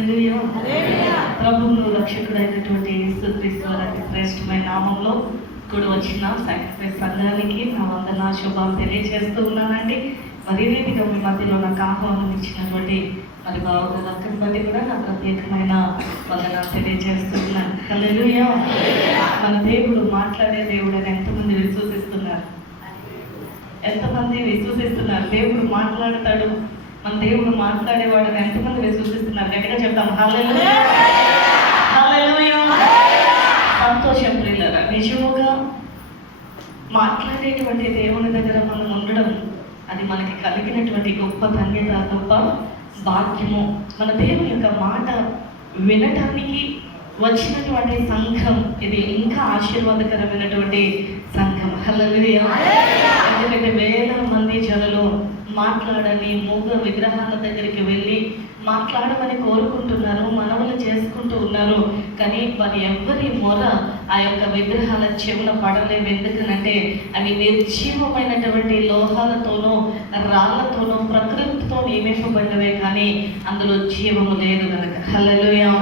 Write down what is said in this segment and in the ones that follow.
హల్లెలూయా. ప్రభువును రక్షకుడైనటువంటి యేసుక్రీస్తు వారి శ్రేష్టమైన నామంలో కూడా వచ్చిన సాక్రిఫైస్ సంఘానికి నా వందన శుభాలు తెలియజేస్తూ ఉన్నానండి. మరి రీతిగా మీ మధ్యలో నాకు ఆహ్వానం ఇచ్చినటువంటి మరి బావగారిని బట్టి కూడా నా ప్రత్యేకమైన వందన తెలియజేస్తూ ఉన్నాను. హల్లెలూయా. మన దేవుడు మాట్లాడే దేవుడు అని ఎంతమంది విశ్వసిస్తున్నారు? ఎంతమంది విశ్వసిస్తున్నారు? దేవుడు మాట్లాడతాడు, మన దేవుడు మాట్లాడేవాడు ఎంతమంది విశ్వసిస్తున్నారు? గట్టిగా చెప్తాం హల్లెలూయా. హల్లెలూయా. సంతోషం ప్రియులారా, నిజముగా మాట్లాడేటువంటి దేవుని దగ్గర మనం ఉండడం అది మనకి కలిగినటువంటి గొప్ప ధన్యత, గొప్ప భాగ్యము. మన దేవుని యొక్క మాట వినటానికి వచ్చినటువంటి సంఘం ఇది ఇంకా ఆశీర్వాదకరమైనటువంటి సంఘం. హల్లెలూయా. ఎందుకంటే వేల మంది జనులు మాట్లాడని మూగ విగ్రహాల దగ్గరికి వెళ్ళి మాట్లాడమని కోరుకుంటున్నారు, మనవులు చేసుకుంటూ ఉన్నారు. కానీ వారి ఎవరి మొర ఆ యొక్క విగ్రహాల చెవుల పడలేవు. ఎందుకనంటే అవి నిర్జీవమైనటువంటి లోహాలతోనూ రాళ్లతోనూ ప్రకృతితో నియమింపబడినవే, కానీ అందులో జీవము లేదు కనుక. హల్లెలూయా.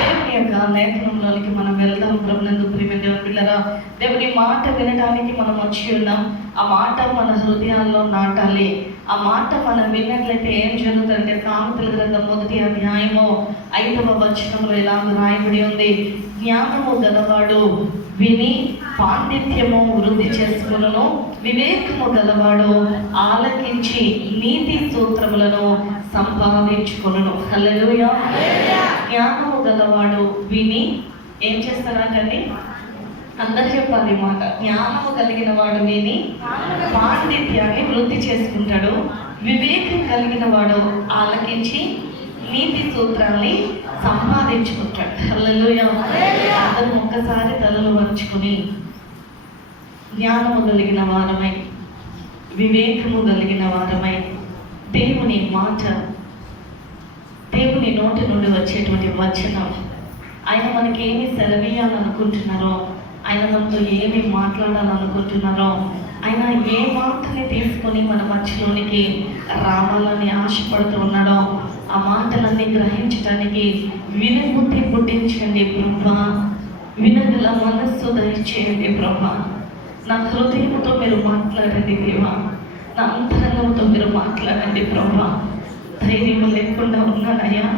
దేవుని యొక్క లేఖనంలోనికి మనం వెళ్దాం. ప్రభునందు ప్రియమైన దేవుని బిడ్డలారా, దేవుని మాట వినడానికి మనం వచ్చి ఉన్నాం. ఆ మాట మన హృదయాల్లో నాటాలి. ఆ మాట మనం విన్నట్లయితే ఏం జరుగుతుందంటే సామెతల గ్రంథం 1వ అధ్యాయము 5వ వచనంలో ఇలా రాయబడి ఉంది, జ్ఞానము గలవాడు విని పాండిత్యము వృద్ధి చేసుకును, వివేకము గలవాడు ఆలకించి నీతి సూత్రములను సంపాదించుకును. హల్లెలూయా. జ్ఞానము గలవాడు విని ఏం చేస్తారంటండి? అందరు చెప్పాలి మాట. జ్ఞానము కలిగిన వాడు విని పాండిత్యాన్ని వృద్ధి చేసుకుంటాడు, వివేకం కలిగిన వాడు ఆలకించి నీతి సూత్రాన్ని సంపాదించుకుంటాడు. హల్లెలూయా. అందరూ ఒక్కసారి తలలు వంచుకొని జ్ఞానము కలిగిన వారమై వివేకము కలిగిన వారమై దేవుని మాట, దేవుని నోటి నుండి వచ్చేటువంటి వచనం, ఆయన మనకి ఏమి సెలవీయాలనుకుంటున్నారో, ఆయన మనతో ఏమి మాట్లాడాలనుకుంటున్నారో, ఆయన ఏ మాటని తీసుకొని మన మధ్యలోనికి రావాలని ఆశపడుతూ ఉన్నాడో ఆ మాటలన్నీ గ్రహించడానికి వినుబుద్ధి పుట్టించండి ప్రభా. వినగల మనస్సు దయచేయండి ప్రభా. నా హృదయంతో మీరు మాట్లాడండి దేవా. నా అంతరంగంతో మీరు మాట్లాడండి ప్రభా. ధైర్యం లేకుండా ఉన్నానయ్యా,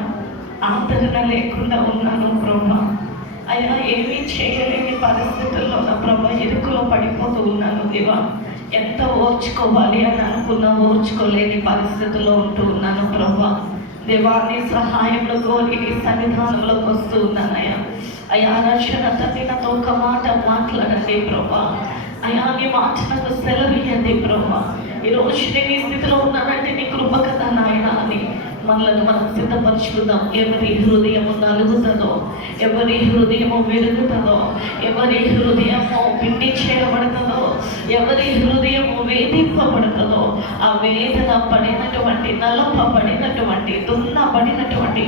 ఆదరణ లేకుండా ఉన్నాను ప్రభా. అయ్యా, ఏమీ చేయలేని పరిస్థితుల్లో నా ప్రభా ఇరుకులో పడిపోతూ ఉన్నాను దేవా. ఎంత ఓర్చుకోవాలి అని అనుకున్నా ఓర్చుకోలేని పరిస్థితుల్లో ఉంటూ ఉన్నాను ప్రభా. దేవా, నీ సహాయంలో కోరి నీ సన్నిధానంలోకి వస్తూ ఉన్నానయ్యా. అయ్యా, రక్షణ తండ్రి నాతో ఒక మాట మాట్లాడండి ప్రభా. అయ్యా, నీ మాట నాకు సెలవియండి ప్రభా. ఈరోజు నేను ఈ స్థితిలో ఉన్నానంటే నీ కృప కదా నాయన అని మనలను మనం సిద్ధపరుచుకుందాం. ఎవరి హృదయము నలుగుతుందో, ఎవరి హృదయము విరుగుతుందో, ఎవరి హృదయము పిండి చేయబడుతుందో, ఎవరి హృదయము వేధింపబడుతుందో, ఆ వేదన పడినటువంటి, నలపబడినటువంటి, దున్నబడినటువంటి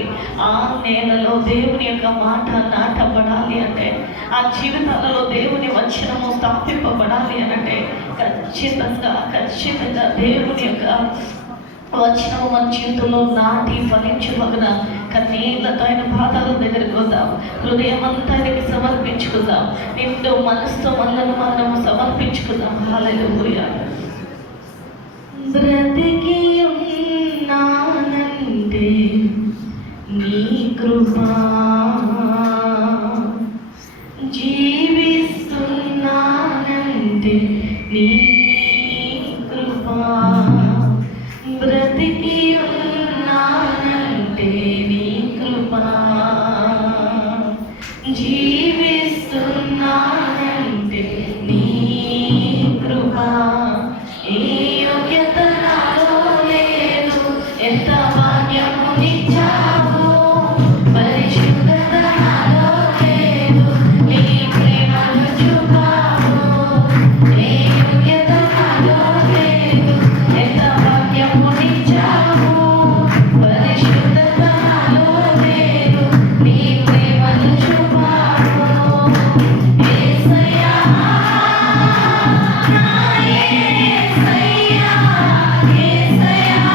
ఆ నేలలో దేవుని యొక్క మాట నాటబడాలి అంటే, ఆ జీవితాలలో దేవుని వచనము స్థాపింపబడాలి అంటే ఖచ్చితంగా దేవుని యొక్క వచనము మన జీవితంలో నాటి ఫలించబడిన కన్నీళ్లతో ఆయన పాదాల దగ్గరికి వద్దాం. హృదయం అంతా ఆయనకి సమర్పించుకుందాం. నిండు మనసుతో మనము సమర్పించుకుందాం. హల్లెలూయా. బ్రతికి ఉన్నానంటే నీ కృపా, జీవిస్తున్నానంటే నీ కృపా, బ్రతికి ఉన్నానంటే నీ కృపా, జీవిస్తున్నానంటే నీ కృపా. ఏ యోగ్యత నాలో లేదు, ఎంత భాగ్యము నిచ్చావు, పరిశుద్ధత నాలో లేదు, నీ ప్రేమను చూపావు. ఏ యోగ్యత నాలో లేదు, ఎంత భాగ్యము నిచ్చావు, పరిశుద్ధత నాలో లేదు, నీ ప్రేమను చూపావు. యేసయ్యా, నా యేసయ్యా, యేసయ్యా,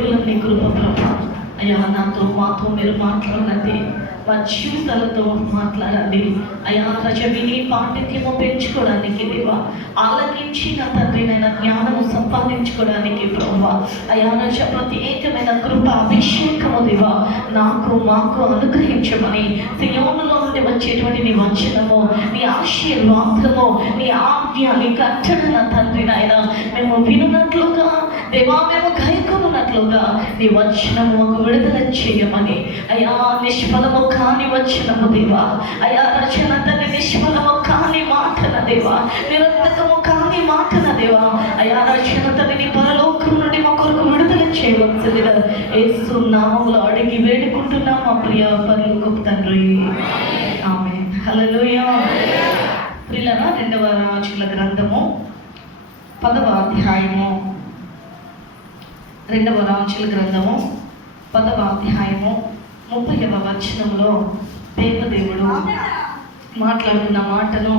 కేవలం నీ కృప ప్రభా. అయ్యా నాతో మాతో మీరు మాట్లాడండి, మా జీవితాలతో మాట్లాడండి అయ్యా. రజ విని పాండిత్యము పెంచుకోవడానికి దేవా, ఆలకించిన తండ్రి నైనా జ్ఞానము సంపాదించుకోవడానికి ప్రభా అయ్యా రజ ప్రత్యేకమైన కృప అభిషేకము దేవా నాకు మాకు అనుగ్రహించమని, సియోనులో నుండి వచ్చేటువంటి నీ వచనము, నీ ఆశీర్వాదము, నీ ఆజ్ఞ, నీ కట్టడల తండ్రి నాయన మేము వినున్నట్లుగా దేవా, మేము గైకొనున్నట్లుగా నీ వచనము మాకు విడుదల చేయమని అయ్యా. నిష్ఫలము కాని వచనము దేవా అయ్యా, రచన తండ్రి నిష్ఫలము కాని మాటల దేవా, నిరంతకము కాని మాటల దేవా అయ్యా, రచన తండ్రి నీ పరలోకం నుండి మా కొరకు విడుదల చేయవలసిందిగా యేసు నామములో అడిగి వేడుకుంటున్నాం మా ప్రియ పరలోకపు తండ్రి, ఆమేన్. హల్లెలూయా. ప్రియులారా, 2వ రాజుల గ్రంథము 10వ అధ్యాయము, 2వ రాజుల గ్రంథము 10వ అధ్యాయము 30వ వచనంలో దేవదేవుడు మాట్లాడుతున్న మాటను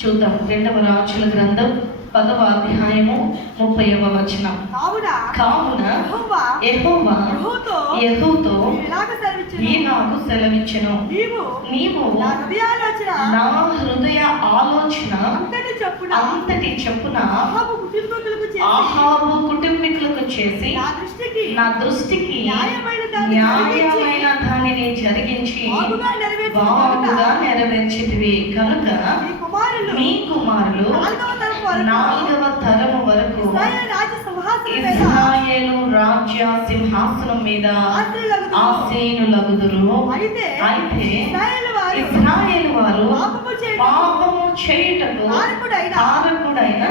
చూద్దాం. 2వ రాజుల గ్రంథం 10వ అధ్యాయము 30వ వచనం. కావున యెహోవా యెహూతో ఈలాగు సెలవిచ్చెను, నీవు నా హృదయ ఆలోచన అంతటి చొప్పున ఆహాబు కుటుంబీకులకు చేసి నా దృష్టికి న్యాయమైన దానిని జరిగించి బాగుగా నెరవేర్చితివి కనుక మీ కుమారులు 4వ తరము వరకు ఇశ్రాయేలు రాజ్య సింహాసనం మీద ఆసీనులగుదురు. అయితే ఇశ్రాయేలు వారు పాపము చేయుటకు కారకుడైన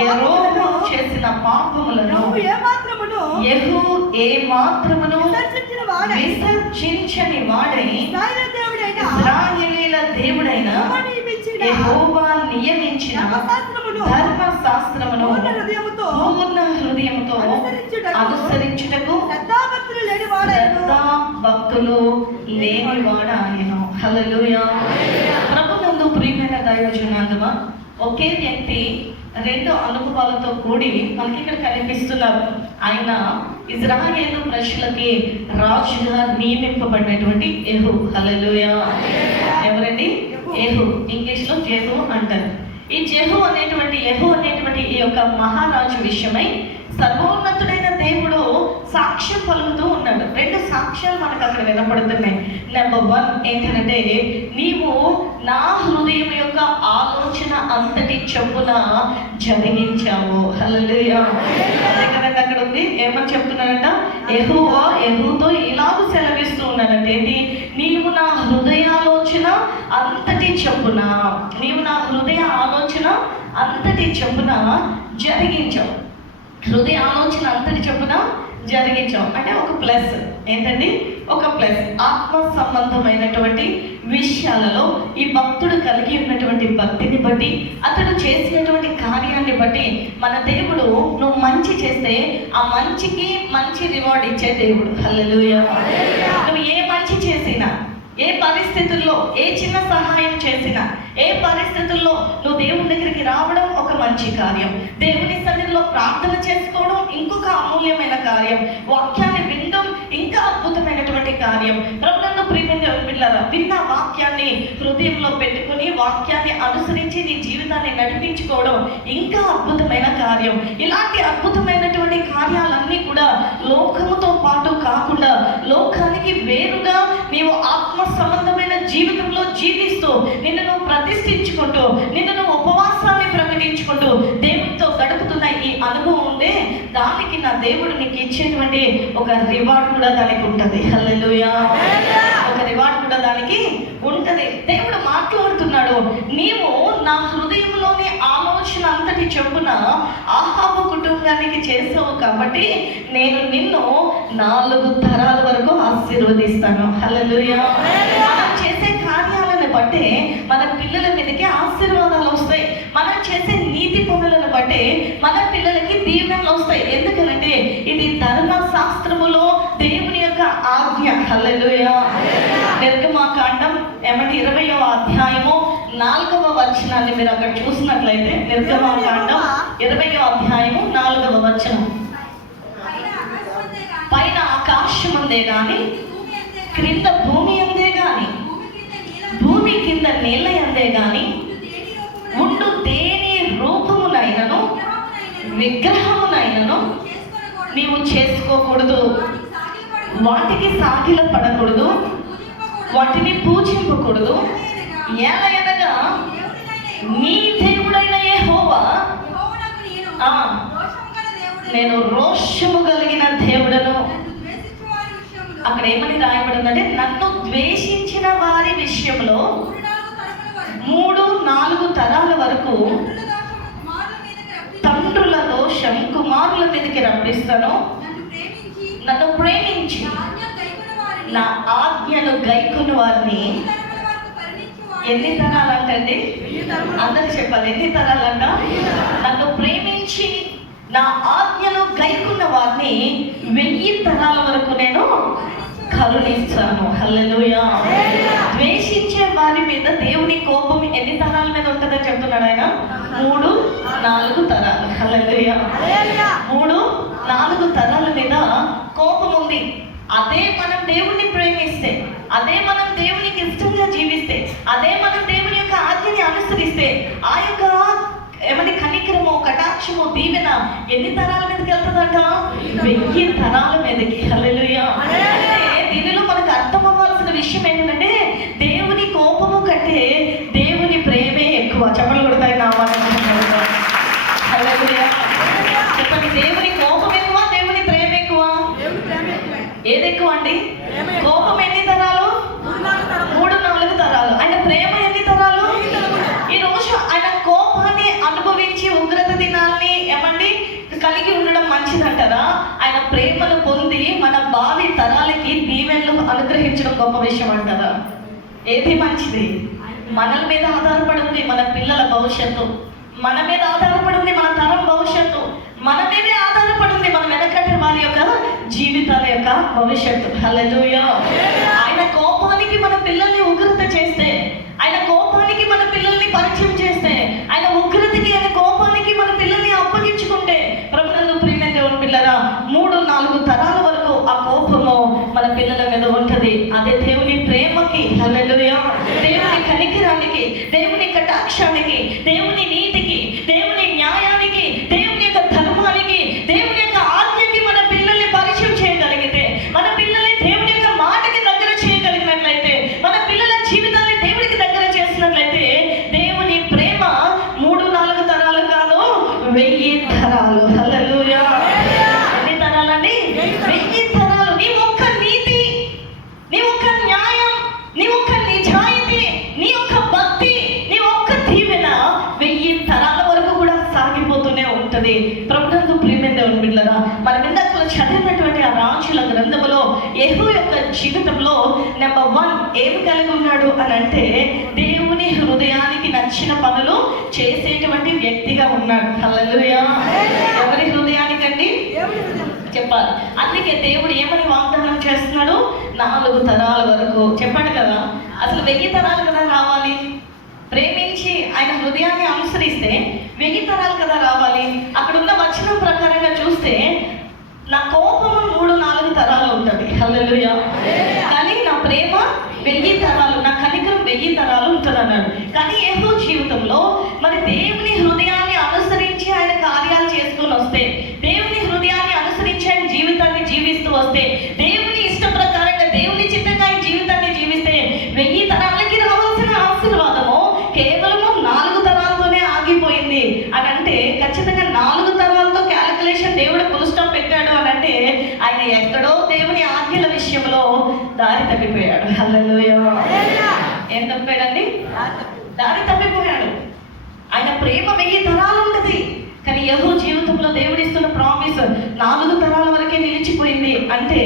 యెరోబోము చేసిన పాపములను యెహూ ఏ మాత్రమును విసర్జించని వాడై ఇశ్రాయేలీల దేవుడైన యెహోవా నియమించిన ధర్మశాస్త్రమును పూర్ణ హృదయముతో అనుసరించుటకు భక్తులు లేనివాడాయెను. హల్లెలూయా. ప్రభునందు ప్రియమైన దైవజనాంగమా, ఒకే వ్యక్తి 2 అనుభవాలతో కూడి మనకి ఇక్కడ కనిపిస్తున్నారు. ఆయన ఇశ్రాయేలు ప్రజలకి రాజుగా నియమింపబడినటువంటి యెహూ. హల్లెలూయా. ఎవరండి? యెహూ. ఇంగ్లీష్లో జెహూ అంటారు. ఈ యెహూ అనేటువంటి ఈ యొక్క మహారాజు విషయమై సర్వోన్నతుడైన దేవుడు సాక్ష్యం పలుకుతూ ఉన్నాడు. 2 సాక్ష్యాలు మనకు అక్కడ వినపడుతున్నాయి. నెంబర్ 1 ఏంటంటే, నీవు నా హృదయం యొక్క ఆలోచన అంతటి చొప్పున జరిగించావు. హల్లెలూయా. అక్కడ ఉంది, ఏమని చెప్తున్నాడంట? యెహోవా యెహూతో ఇలాగూ సెలవిస్తూ ఉన్నాడంటే ఏంటి? నీవు నా హృదయాలోచన అంతటి చొప్పున, నీవు నా హృదయ ఆలోచన అంతటి చొప్పున జరిగించావు. హృదయ ఆలోచన అంతటి చొప్పున జరిగించాం అంటే ఒక ప్లస్. ఏంటండి? ఒక ప్లస్. ఆత్మ సంబంధమైనటువంటి విషయాలలో ఈ భక్తుడు కలిగి ఉన్నటువంటి భక్తిని బట్టి, అతడు చేసినటువంటి కార్యాన్ని బట్టి మన దేవుడు, నువ్వు మంచి చేస్తే ఆ మంచికి మంచి రివార్డ్ ఇచ్చే దేవుడు. హల్లెలూయా. నువ్వు ఏ మంచి చేసినా, ఏ పరిస్థితుల్లో ఏ చిన్న సహాయం చేసినా, ఏ పరిస్థితుల్లో నువ్వు దేవుని దగ్గరికి రావడం ఒక మంచి కార్యం, దేవుని సన్నిధిలో ప్రార్థన చేసుకోవడం ఇంకొక అమూల్యమైన కార్యం, వాక్యాన్ని వినడం ఇంకా అద్భుతమైనటువంటి కార్యం. ప్రభునందు ప్రియమైన పిల్లల, విన్న వాక్యాన్ని హృదయంలో పెట్టుకుని వాక్యాన్ని అనుసరించి నీ జీవితాన్ని నడిపించుకోవడం ఇంకా అద్భుతమైన కార్యం. ఇలాంటి అద్భుతమైనటువంటి కార్యాలన్నీ కూడా లోకముతో పాటు కాకుండా లోకానికి వేరుగా నీవు ఆత్మ సంబంధమైన జీవితంలో జీవిస్తూ, నిన్ను నువ్వు ప్రతిష్ఠించుకుంటూ, నిన్ను నువ్వు ఉపవాసాన్ని ప్రకటించుకుంటూ దేవునితో గడుపుతున్న ఈ అనుభవం ఉండే దానికి నా దేవుడు నీకు ఇచ్చేటువంటి ఒక రివార్డ్ కూడా దానికి ఉంటుంది. హల్లెలూయా. ఒక రివార్డ్ కూడా దానికి ఉంటుంది. దేవుడు మాట్లాడుతున్నాడు, నీవు నా హృదయంలోని ఆలోచన అంతటి చొప్పున ఆహాబు కుటుంబానికి చేసావు కాబట్టి నేను నిన్ను 4 తరాల వరకు ఆశీర్వదిస్తాను. హల్లెలూయా. మనం చేసే కార్యాలను బట్టి మన పిల్లల మీదకి ఆశీర్వాదాలు వస్తాయి. మనం చేసే నీతి పనులను బట్టి మన పిల్లలకి దీవెనలు వస్తాయి. ఎందుకంటే ఇది ధర్మశాస్త్రములో దేవుని యొక్క ఆజ్ఞ. హల్లెలూయా. నిర్గమకాండం 20వ అధ్యాయము 4వ వచనాన్ని మీరు అక్కడ చూసినట్లయితే, నిర్గమకాండం 20వ అధ్యాయము 4వ వచనం. అందే గాని, క్రింద భూమి అందే గాని, భూమి కింద నీళ్ళ అందే గాని ఉండు దేని రూపమునైనను విగ్రహమునైనను నీవు చేసుకోకూడదు, వాటికి సాగిల పడకూడదు, వాటిని పూజింపకూడదు. ఏలయనగా నీ దేవుడైన యెహోవా నేను రోషము కలిగిన దేవుడను. అక్కడ ఏమని రాయబడిందంటే, నన్ను ద్వేషించిన వారి విషయంలో 3-4 తరాల వరకు తండ్రుల దోషం కుమారుల మీదకి రప్పిస్తాను. నన్ను ప్రేమించి నా ఆజ్ఞను గైకొను వారిని ఎన్ని తరాలంటండి? అందరు చెప్పాలి, ఎన్ని తరాలంట? నన్ను ప్రేమించి నా ఆజ్ఞను గైకున్న వారిని 1000 తరాల వరకు నేను కరుణిస్తాను. హల్లెలూయా. ద్వేషించే వారి మీద దేవుని కోపం ఎన్ని తరాల మీద ఉంటుందని చెప్తున్నాడు ఆయన? 3-4 తరాలు. హల్లెలూయా. 3-4 తరాల మీద కోపం ఉంది. అదే మనం దేవుణ్ణి ప్రేమిస్తే, అదే మనం దేవునికి ఇష్టంగా జీవిస్తే, అదే మనం దేవుని యొక్క ఆజ్ఞని అనుసరిస్తే, ఆ యొక్క ఏమని కనికరము, కటాక్షము, దీవెన ఎన్ని తరాల మీదకి వెళ్తుందంట? 1000 తరాల మీదకి. హల్లెలూయా. అంటే దీనిలో మనకు అర్థం అవ్వాల్సిన విషయం ఏంటంటే, దేవుని కోపము కంటే దేవుని ప్రేమే ఎక్కువ. చెప్పలు కొడతాయి నా మాట. హల్లెలూయా. చెప్పండి, దేవుని కోపం ఎక్కువ, దేవుని ప్రేమ ఎక్కువ? ఏది ఎక్కువ అండి? కోపం ఎన్ని తరాలు? 3-4 తరాలు. ఆయన ప్రేమ ఎన్ని తరాలు? ఈ రోజు ఆయన కోపాన్ని అనుభవించి ఉగ్రత దినాల్ని ఏమండి కలిగి ఉండడం మంచిదంటారా? ఆయన ప్రేమను పొంది మన భావి తరాలకి దీవెనలు అనుగ్రహించడం గొప్ప విషయం అంటారా? ఏది మంచిది? మన మీద ఆధారపడి ఉంది మన పిల్లల భవిష్యత్తు, మన మీద ఆధారపడి ఉంది మన తరం భవిష్యత్తు, మన మీదే ఆధారపడి ఉంది మన వెనకటి వారి యొక్క జీవితాల యొక్క భవిష్యత్తు. హల్లెలూయా. ఆయన కోపానికి మన పిల్లల్ని ఉగ్రత చేస్తే, ఆయన కోపానికి మన పిల్లల్ని పరిచయం చేస్తే, ఆయన ఉగ్రతకి, ఆయన కోపానికి మన పిల్లల్ని అప్పగించుకుంటే, ప్రభునందు ప్రియమైన దేవుని పిల్లరా, 3-4 తరాల వరకు ఆ కోపము మన పిల్లల మీద ఉంటుంది. అదే దేవుని ప్రేమకి, హల్లెలూయా, దేవుని కనికరానికి, దేవుని కటాక్షానికి, దేవుని నీతికి, దేవుని న్యాయానికి, దేవుని యొక్క ధర్మానికి, దేవుని యొక్క ఆజ్ఞకి మన పిల్లల్ని పరిచయం చేయగలిగితే, మన పిల్లల్ని దేవుని యొక్క మాటకి దగ్గర చేయగలిగినట్లయితే, మన పిల్లల జీవితాన్ని దేవుడికి దగ్గర చేసినట్లయితే, దేవుని ప్రేమ 3-4 తరాలు కాదు, 1000 తరాలు. హల్లెలూయా. ఎన్ని తరాలండి? 1000 తరాలు. నీ ఒక్క నీతి, నీ ఒక్క న్యాయం, నీ ఒక్క నిజాయితీ, నీ ఒక్క భక్తి, నీ ఒక్క దీవెన 1000 తరాల వరకు కూడా సాగిపోతూనే ఉంటది. ప్రభునందు ప్రియమైన దేవుని బిడ్డలారా, మనం ఇందాక చదివినటువంటి ఆ రాజుల గ్రంథములో యెహూ యొక్క జీవితంలో నెంబర్ 1 ఏమి కలిగి ఉన్నాడు అని అంటే, దేవుని హృదయానికి నచ్చిన పనులు చేసేటువంటి వ్యక్తిగా ఉన్నాడు. హల్లెలూయా. ఎవరి హృదయానికండి? చెప్పాలి. అందుకే దేవుడు ఏమని వాగ్దానం చేస్తున్నాడు? 4 తరాల వరకు. చెప్పాడు కదా, అసలు 1000 తరాలు కదా రావాలి. ప్రేమించి ఆయన హృదయాన్ని అనుసరిస్తే 1000 తరాలు కదా రావాలి. అక్కడ ఉన్న వచనం ప్రకారంగా చూస్తే, నా కోపము 3-4 తరాలు ఉంటుంది. హల్లెలూయా. కానీ నా ప్రేమ 1000 తరాలు, నా కనికరం 1000 తరాలు ఉంటుంది అన్నాడు. కానీ యెహూ జీవితంలో మరి దేవుని హృదయాన్ని అనుసరించి ఆయన కార్యాలు చేసుకొని వస్తే, దేవుని హృదయాన్ని అనుసరించి ఆయన జీవితాన్ని జీవిస్తూ వస్తే, దేవుని ఇష్ట ప్రకారంగా దేవుని చిత్తంగా ఆయన జీవితాన్ని జీవిస్తే 1000 తరాలకి రావాల్సిన ఆశీర్వాదము కేవలము 4 తరాలతోనే ఆగిపోయింది అని అంటే, ఖచ్చితంగా 4 తరాలతో క్యాలిక్యులేషన్ దేవుడు ఫుల్ స్టాప్ పెట్టాడు అని అంటే, ఆయన ఎక్కడో దేవుని ఆజ్ఞల విషయంలో దారి తప్పిపోయాడు. హల్లెలూయా. ఏం తప్పాడండి? దారి తప్పిపోయాడు. ఆయన ప్రేమ 1000 తరాలు ఉంటుంది. కానీ యెహూ జీవితంలో దేవుడు ఇస్తున్న ప్రామిస్ 4 తరాల వరకే నిలిచిపోయింది. అంటే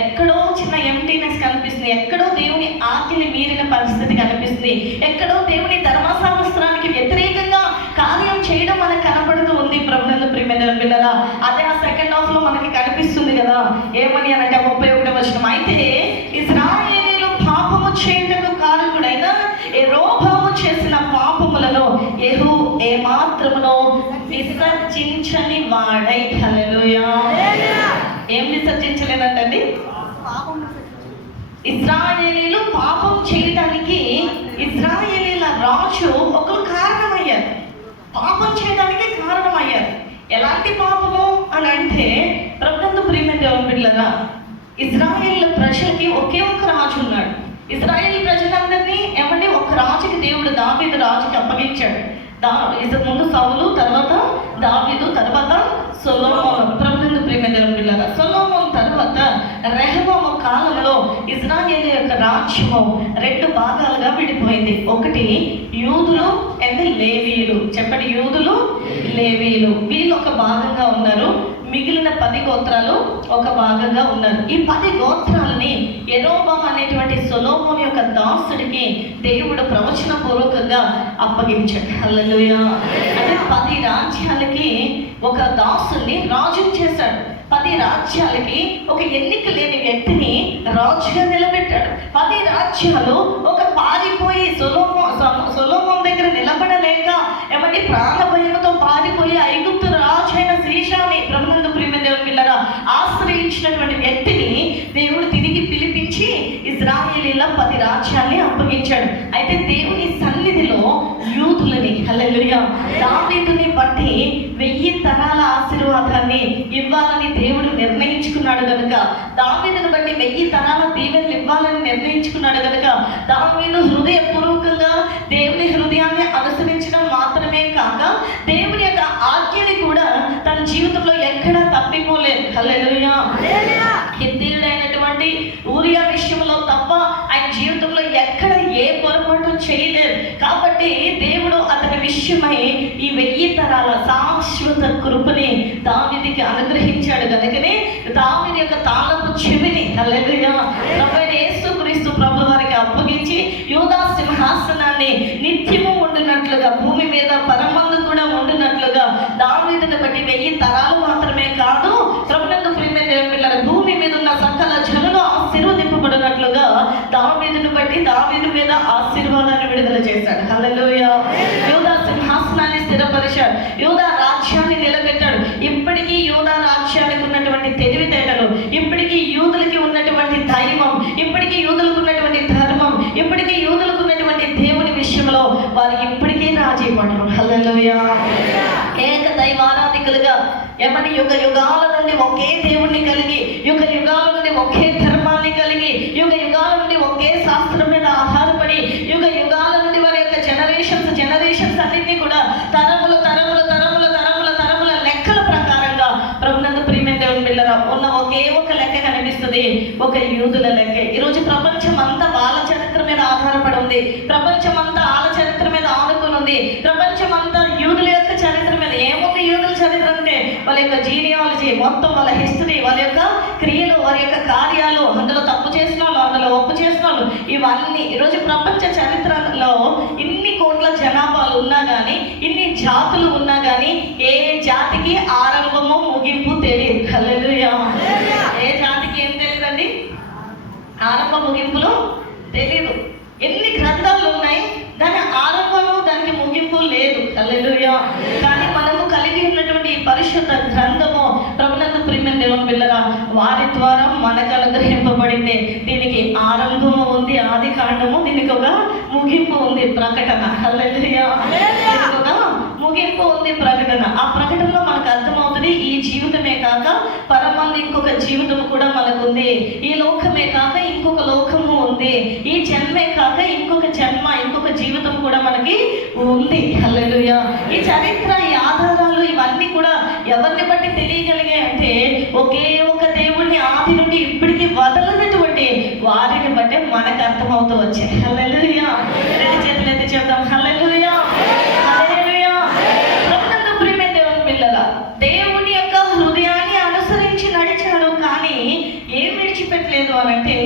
ఎక్కడో చిన్న ఎంటీనెస్ కనిపిస్తుంది, ఎక్కడో దేవుని ఆజ్ఞని మీరిన పరిస్థితి కనిపిస్తుంది, ఎక్కడో దేవుని ధర్మశాస్త్రానికి వ్యతిరేకంగా కార్యం చేయడం మనకు కనపడుతూ ఉంది. ప్రభునందు ప్రియమైన పిల్లరా, అదే ఆ సెకండ్ హాఫ్ లో మనకి కనిపిస్తుంది కదా. ఏమని అని అంటే 31వ వచనం, అయితే ఇశ్రాయేలీయులు పాపము చేయుటకు కారకుడైన యెరోబాము చేసిన పాపములను యెహూ ఏమాత్రమునో విసర్జించని వాడై. హల్లెలూయా. ఏం విసర్జించలేదంటండి? ఇశ్రాయేలీలు పాపం చేయడానికి ఇశ్రాయేలీల రాజు ఒక కారణమయ్యారు. పాపం చేయడానికి కారణమయ్యారు. ఎలాంటి పాపము అని అంటే, ప్రభునందు ప్రియమైన దేవుని బిడ్డలారా, ఇశ్రాయేల్ ప్రజలకి ఒకే ఒక్క రాజు ఉన్నాడు. ఇశ్రాయేల్ ప్రజలందరినీ ఏమంటే ఒక రాజుకి దేవుడు దావీదు రాజుకి అప్పగించాడు. ముందు సౌలు, తర్వాత దావీదు, తర్వాత సొలొమోను. ప్రభునందు ప్రియమైన దేవుని బిడ్డలారా, సొలొమోను తర్వాత రెహబాము కాలంలో ఇశ్రాయేల్ యొక్క రాజ్యము 2 భాగాలుగా విడిపోయింది. ఒకటి యూదులు అండ్ లేవీయులు. చెప్పండి, యూదులు, లేవీయులు. వీళ్ళు ఒక భాగంగా ఉన్నారు. మిగిలిన 10 గోత్రాలు ఒక భాగంగా ఉన్నారు. ఈ 10 గోత్రాలని యెరోబాము అనేటువంటి సొలొమోను యొక్క దాసుడికి దేవుడు ప్రవచన పూర్వకంగా అప్పగించాడు. హల్లెలూయా. అంటే 10 రాజ్యాలకి ఒక దాసుని రాజుని చేశాడు. 10 రాజ్యాలకి ఒక ఎన్నిక లేని వ్యక్తిని రాజుగా నిలబెట్టాడు. 10 రాజ్యాలు ఒక పారిపోయి సొలొమోను దగ్గర నిలబడలేక ఏమంటే ప్రాణ భయంతో పారిపోయి ఐగుప్తు రాజు అయిన శీషాని, ప్రభునందు ప్రియమైన దేవుని పిల్లరా, ఆశ్రయించినటువంటి వ్యక్తిని దేవుడు తిరిగి పిలిపించి ఇశ్రాయేలీల 10 రాజ్యాల్ని అప్పగించాడు. అయితే దేవుని సన్నిధిలో యూదులని, హల్లెలూయా, దావీదుని బట్టి 1000 తరాల ఆశీర్వాదాన్ని ఇవ్వాలని దేవుడు నిర్ణయించుకున్నాడు కనుక, దావీదుని బట్టి 1000 తరాల దీవెనలు ఇవ్వాలని నిర్ణయించుకున్నాడు కనుక, దావీదు హృదయపూర్వకంగా దేవుని హృదయాన్ని అనుసరించడం మాత్రమే కాక దేవుని యొక్క ఆజ్ఞని కూడా తన జీవితంలో ఎక్కడా తప్పిపోలేదు. హల్లెలూయా. హిత్తీయుడైనటువంటి ఊరియా విషయంలో తప్ప ఆయన జీవితంలో ఎక్కడ ఏ పొరపాటు చేయలేదు. కాబట్టి దేవుడు అతని విషయమై ఈ 1000 తరాల శాశ్వత కృపని దావీదుకి అనుగ్రహించాడు కనుకనే దావీదు యొక్క తాళపు చెవిని, హల్లెలూయా, ప్రభువైన యేసుక్రీస్తు ప్రభువు వారికి అప్పగించి యూదా సింహాసనాన్ని నిత్యము ఉండునట్లుగా, భూమి మీద పరమందు కూడా ఉండునట్లుగా, దావీదుని బట్టి 1000 తరాలు మాత్రమే కాదు, ప్రభునందు ప్రియమైన దేవుని పిల్లల భూమి మీద ఉన్న సకల జనులు ఆశీర్వదింపబడినట్లుగా దావీదుని బట్టి దావీదు మీద ఆశీర్వాదాన్ని విడుదల చేశాడు. హల్లెలూయా. యూదా సింహాసనాన్ని స్థిరపరిచాడు. యూదా రాజ్యాన్ని నిలబెట్టాడు. ఇప్పటికీ యూదా రాజ్యానికి ఉన్నటువంటి తెలివితేటలు, ఇప్పటికీ యూదులకి ఉన్నటువంటి దైవం, ఇప్పటికీ యూదులకు ఉన్నటువంటి ధర్మం, ఇప్పటికీ యూదులకు ఉన్నటువంటి దేవుని విషయంలో వారు ఇప్పటికీ రాజీ పడరు. హల్లెలూయా. ఏక దైవారాధికులుగా ఏమని యుగ యుగాల నుండి ఒకే దేవుణ్ణి కలిగి, యుగ యుగాల నుండి ఒకే ధర్మాన్ని కలిగి, యుగ యుగాల నుండి ఒకే శాస్త్రం మీద ఆధారపడి, యుగ యుగాల నుండి వారి యొక్క జనరేషన్స్ అన్నింటినీ కూడా తరముల లెక్కల ప్రకారంగా, ప్రభునందు ప్రియమైన దేవుని బిడ్డలారా, ఉన్న ఒకే ఒక లెక్క కనిపిస్తుంది, ఒక యూదుల లెక్క. ఈరోజు ప్రపంచం అంతా వాళ్ళ చరిత్ర మీద ఆధారపడి ఉంది. ప్రపంచం అంతా వాళ్ళ చరిత్ర మీద ఆనుకుని ఉంది. ప్రపంచం అంతా యూదుల యొక్క చరిత్ర మీద. ఏముంది యూదుల చరిత్ర అంటే? వాళ్ళ యొక్క జీనియాలజీ మొత్తం, వాళ్ళ హిస్టరీ, వాళ్ళ యొక్క క్రియలు, వారి యొక్క కార్యాలు, అందులో తప్పు చేసిన వాళ్ళు, అందులో ఒప్పు చేసిన వాళ్ళు, ఇవన్నీ. ఈరోజు ప్రపంచ చరిత్రలో ఇన్ని కోట్ల జనాభాలు ఉన్నా కానీ, ఇన్ని జాతులు ఉన్నా కానీ, ఏ జాతికి ఆరంభము ముగింపు తెలియదు. హల్లెలూయా. ఏ జాతికి ఏం తెలియదండి? ఆరంభ ముగింపులు తెలియదు. ఎన్ని గ్రంథాలు ఉన్నాయి, దాని ఆరంభము దానికి ముగింపు లేదు. హల్లెలూయా. కానీ మనము కలిగి ఉన్నటువంటి పరిశుద్ధ గ్రంథము, ప్రభునందు ప్రియమైన దేవుని బిడ్డలారా, వారి ద్వారా మనకు అనుగ్రహింపబడింది. దీనికి ఆరంభము ఉంది, ఆది కాండము, దీనికి ఒక ముగింపు ఉంది, ప్రకటన. హల్లెలూయా. దీనికి ఒక ముగింపు ఉంది, ప్రకటన. ఆ ప్రకటనలో మనకు అర్థమవుతుంది, ఈ జీవితమే కాక పరమందు ఇంకొక జీవితం కూడా మనకు ఉంది. ఈ లోకమే కాక ఇంకొక లోకము ఉంది. ఈ జన్మే కాక ఇంకొక జన్మ, ఇంకొక జీవితం కూడా మనకి ఉంది. హల్లెలూయా. ఈ చరిత్ర, ఈ ఆధారాలు, ఇవన్నీ కూడా ఎవరిని బట్టి తెలియగలిగాయి అంటే, ఒకే ఒక దేవుడిని ఆది నుండి ఇప్పటికీ వదలనటువంటి వారిని బట్టి మనకు అర్థమవుతూ వచ్చాయి. హల్లెలూయా. 2 చేతులు ఎత్తి చెప్తాం, హల్లెలూయా, హల్లెలూయా. ప్రభునందు ప్రియమైన దేవుని పిల్లలారా, దేవుని యొక్క హృదయాన్ని అనుసరించి నడిచాడు, కానీ ఏం విడిచిపెట్టలేదు అని అంటే,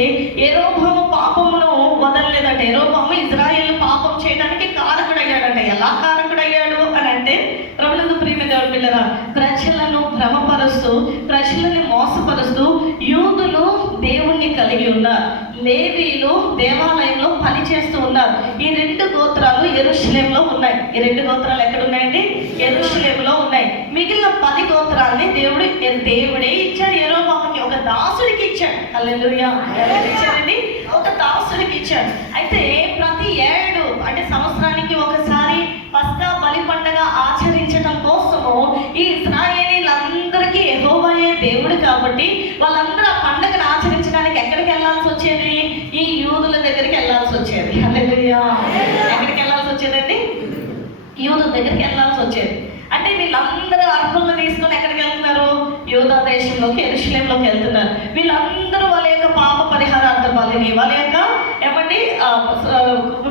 యెరోబాము పాపమును వదలలేదంటే. యెరోబాము ఇశ్రాయేలు పాపం చేయడానికి కారకుడయ్యాడంట. ఎలా కారకుడయ్యాడు అని అంటే, ప్రభునందు ప్రియమైన దేవుని పిల్లలారా, ప్రజలను భ్రమపరుస్తూ, ప్రజలను మోసపరుస్తూ, యూదులు దేవుణ్ణి కలిగి ఉన్నారు, లేవీయులు దేవాలయంలో పని చేస్తూ ఉన్నారు. ఈ 2 గోత్రాలు యెరూషలేములో ఉన్నాయి. ఈ 2 గోత్రాలు ఎక్కడ ఉన్నాయండి? యెరూషలేములో ఉన్నాయి. మిగిలిన 10 గోత్రాలని దేవుడే ఇచ్చాడు యెరోబాముకి. ఒక దాసుడికి ఇచ్చాడు. హల్లెలూయా. ఎవరికి ఇచ్చాడండి? ఒక దాసుడికి ఇచ్చాడు. అయితే ప్రతి ఏడు అంటే సంవత్సరానికి ఒకసారి పస్కా బలి పండగ ఆచరించడం కోసము ఈ ఇశ్రాయేలీలందరికీ యెహోవాయే దేవుడు కాబట్టి వాళ్ళందరూ ఆ పండగను ఆచరించడానికి ఎక్కడికి వెళ్ళాల్సి వచ్చేది? ఈ యూదుల దగ్గరికి వెళ్ళాల్సి వచ్చేది. హల్లెలూయా. ఎక్కడికి వెళ్ళాల్సి వచ్చేదండి? యూదుల దగ్గరికి వెళ్ళాల్సి వచ్చేది. అంటే వీళ్ళందరూ అర్పణలు తీసుకొని ఎక్కడికి వెళ్తున్నారు? యూదా దేశంలోకి, యెరూషలేంలోకి వెళ్తున్నారు. వీళ్ళందరూ వాళ్ళ యొక్క పాప పరిహారార్థ బలిని, వాళ్ళ యొక్క ఏమండి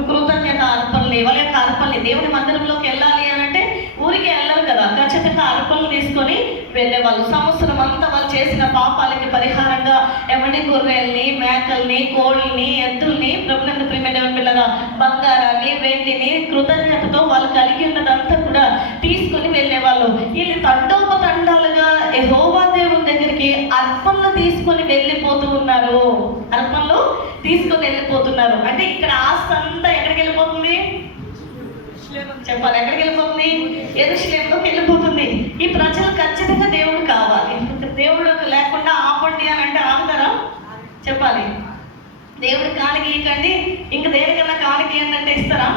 కృతజ్ఞత అర్పణని, వాళ్ళ యొక్క అర్పణని దేవుని మందిరంలోకి వెళ్ళాలి అని అంటే ఊరికి వెళ్ళరు కదా, ఖచ్చితంగా అర్పణలు తీసుకొని వెళ్ళేవాళ్ళు. సంవత్సరం అంతా వాళ్ళు చేసిన పాపాలకి పరిహారంగా ఏమండి గొర్రెల్ని, మేకల్ని, కోళ్ళని, ఎద్దుల్ని, ప్రభునందు ప్రియమైన దేవుని పిల్లగా బంగారాన్ని, వెండిని కృతజ్ఞతతో వాళ్ళు కలిగి ఉన్నదంతా కూడా తీసుకొని వెళ్ళేవాళ్ళు. వీళ్ళు తండోపతండాలుగా యెహోవా దేవుని దగ్గరికి అర్పణలు తీసుకొని వెళ్ళిపోతూ ఉన్నారు. అర్పణలు తీసుకొని వెళ్ళిపోతున్నారు. అంటే ఇక్కడ ఆస్తి అంతా ఎక్కడికి వెళ్ళిపోతుంది? చెప్పాలి, ఎక్కడికి వెళ్ళిపోతుంది? యెరూషలేంలోకి వెళ్ళిపోతుంది. ఈ ప్రజలు ఖచ్చితంగా దేవుడు కావాలి. దేవుడు లేకుండా ఆపండి అని అంటే ఆగుతారా? చెప్పాలి. దేవుడి కాలికి ఇవ్వకండి, ఇంక దేనికన్నా కాలికి అంటే ఇస్తారా?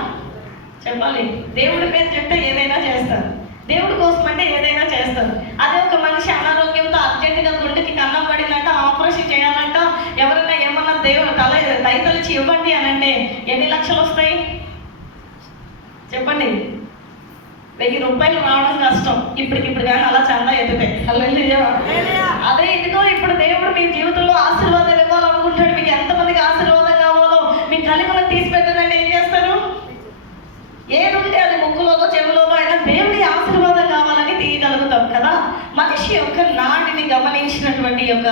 చెప్పాలి. దేవుడి పేరు చెప్తే ఏదైనా చేస్తారు. దేవుడి కోసం అంటే ఏదైనా చేస్తారు. అదే ఒక మనిషి అనారోగ్యంతో అర్జెంటుగా గుండెకి కన్నం పడిందంట, ఆపరేషన్ చేయాలంట, ఎవరైనా ఏమన్నా దేవుడు దయతలిచి ఇవ్వండి అని అంటే ఎన్ని లక్షలు వస్తాయి? చెప్పండి. 1000 రూపాయలు రావడం కష్టం. ఇప్పుడు కానీ అలా చందా ఎత్తుతాయి. హల్లెలూయా. అదే ఇదిగో ఇప్పుడు దేవుడు మీ జీవితంలో ఆశీర్వాదాలు ఇవ్వాలనుకుంటాడు. మీకు ఎంతమందికి ఆశీర్వాదం కావాలో మీ కలిమలను తీసి పెట్టదంటే ఏం చేస్తారు? ఏదుంటే అది ముక్కులోనో చెవులోనో అయినా దేవుడి ఆశీర్వాదం కావాలని తీయగలుగుతాం కదా. మనిషి యొక్క నాడిని గమనించినటువంటి యొక్క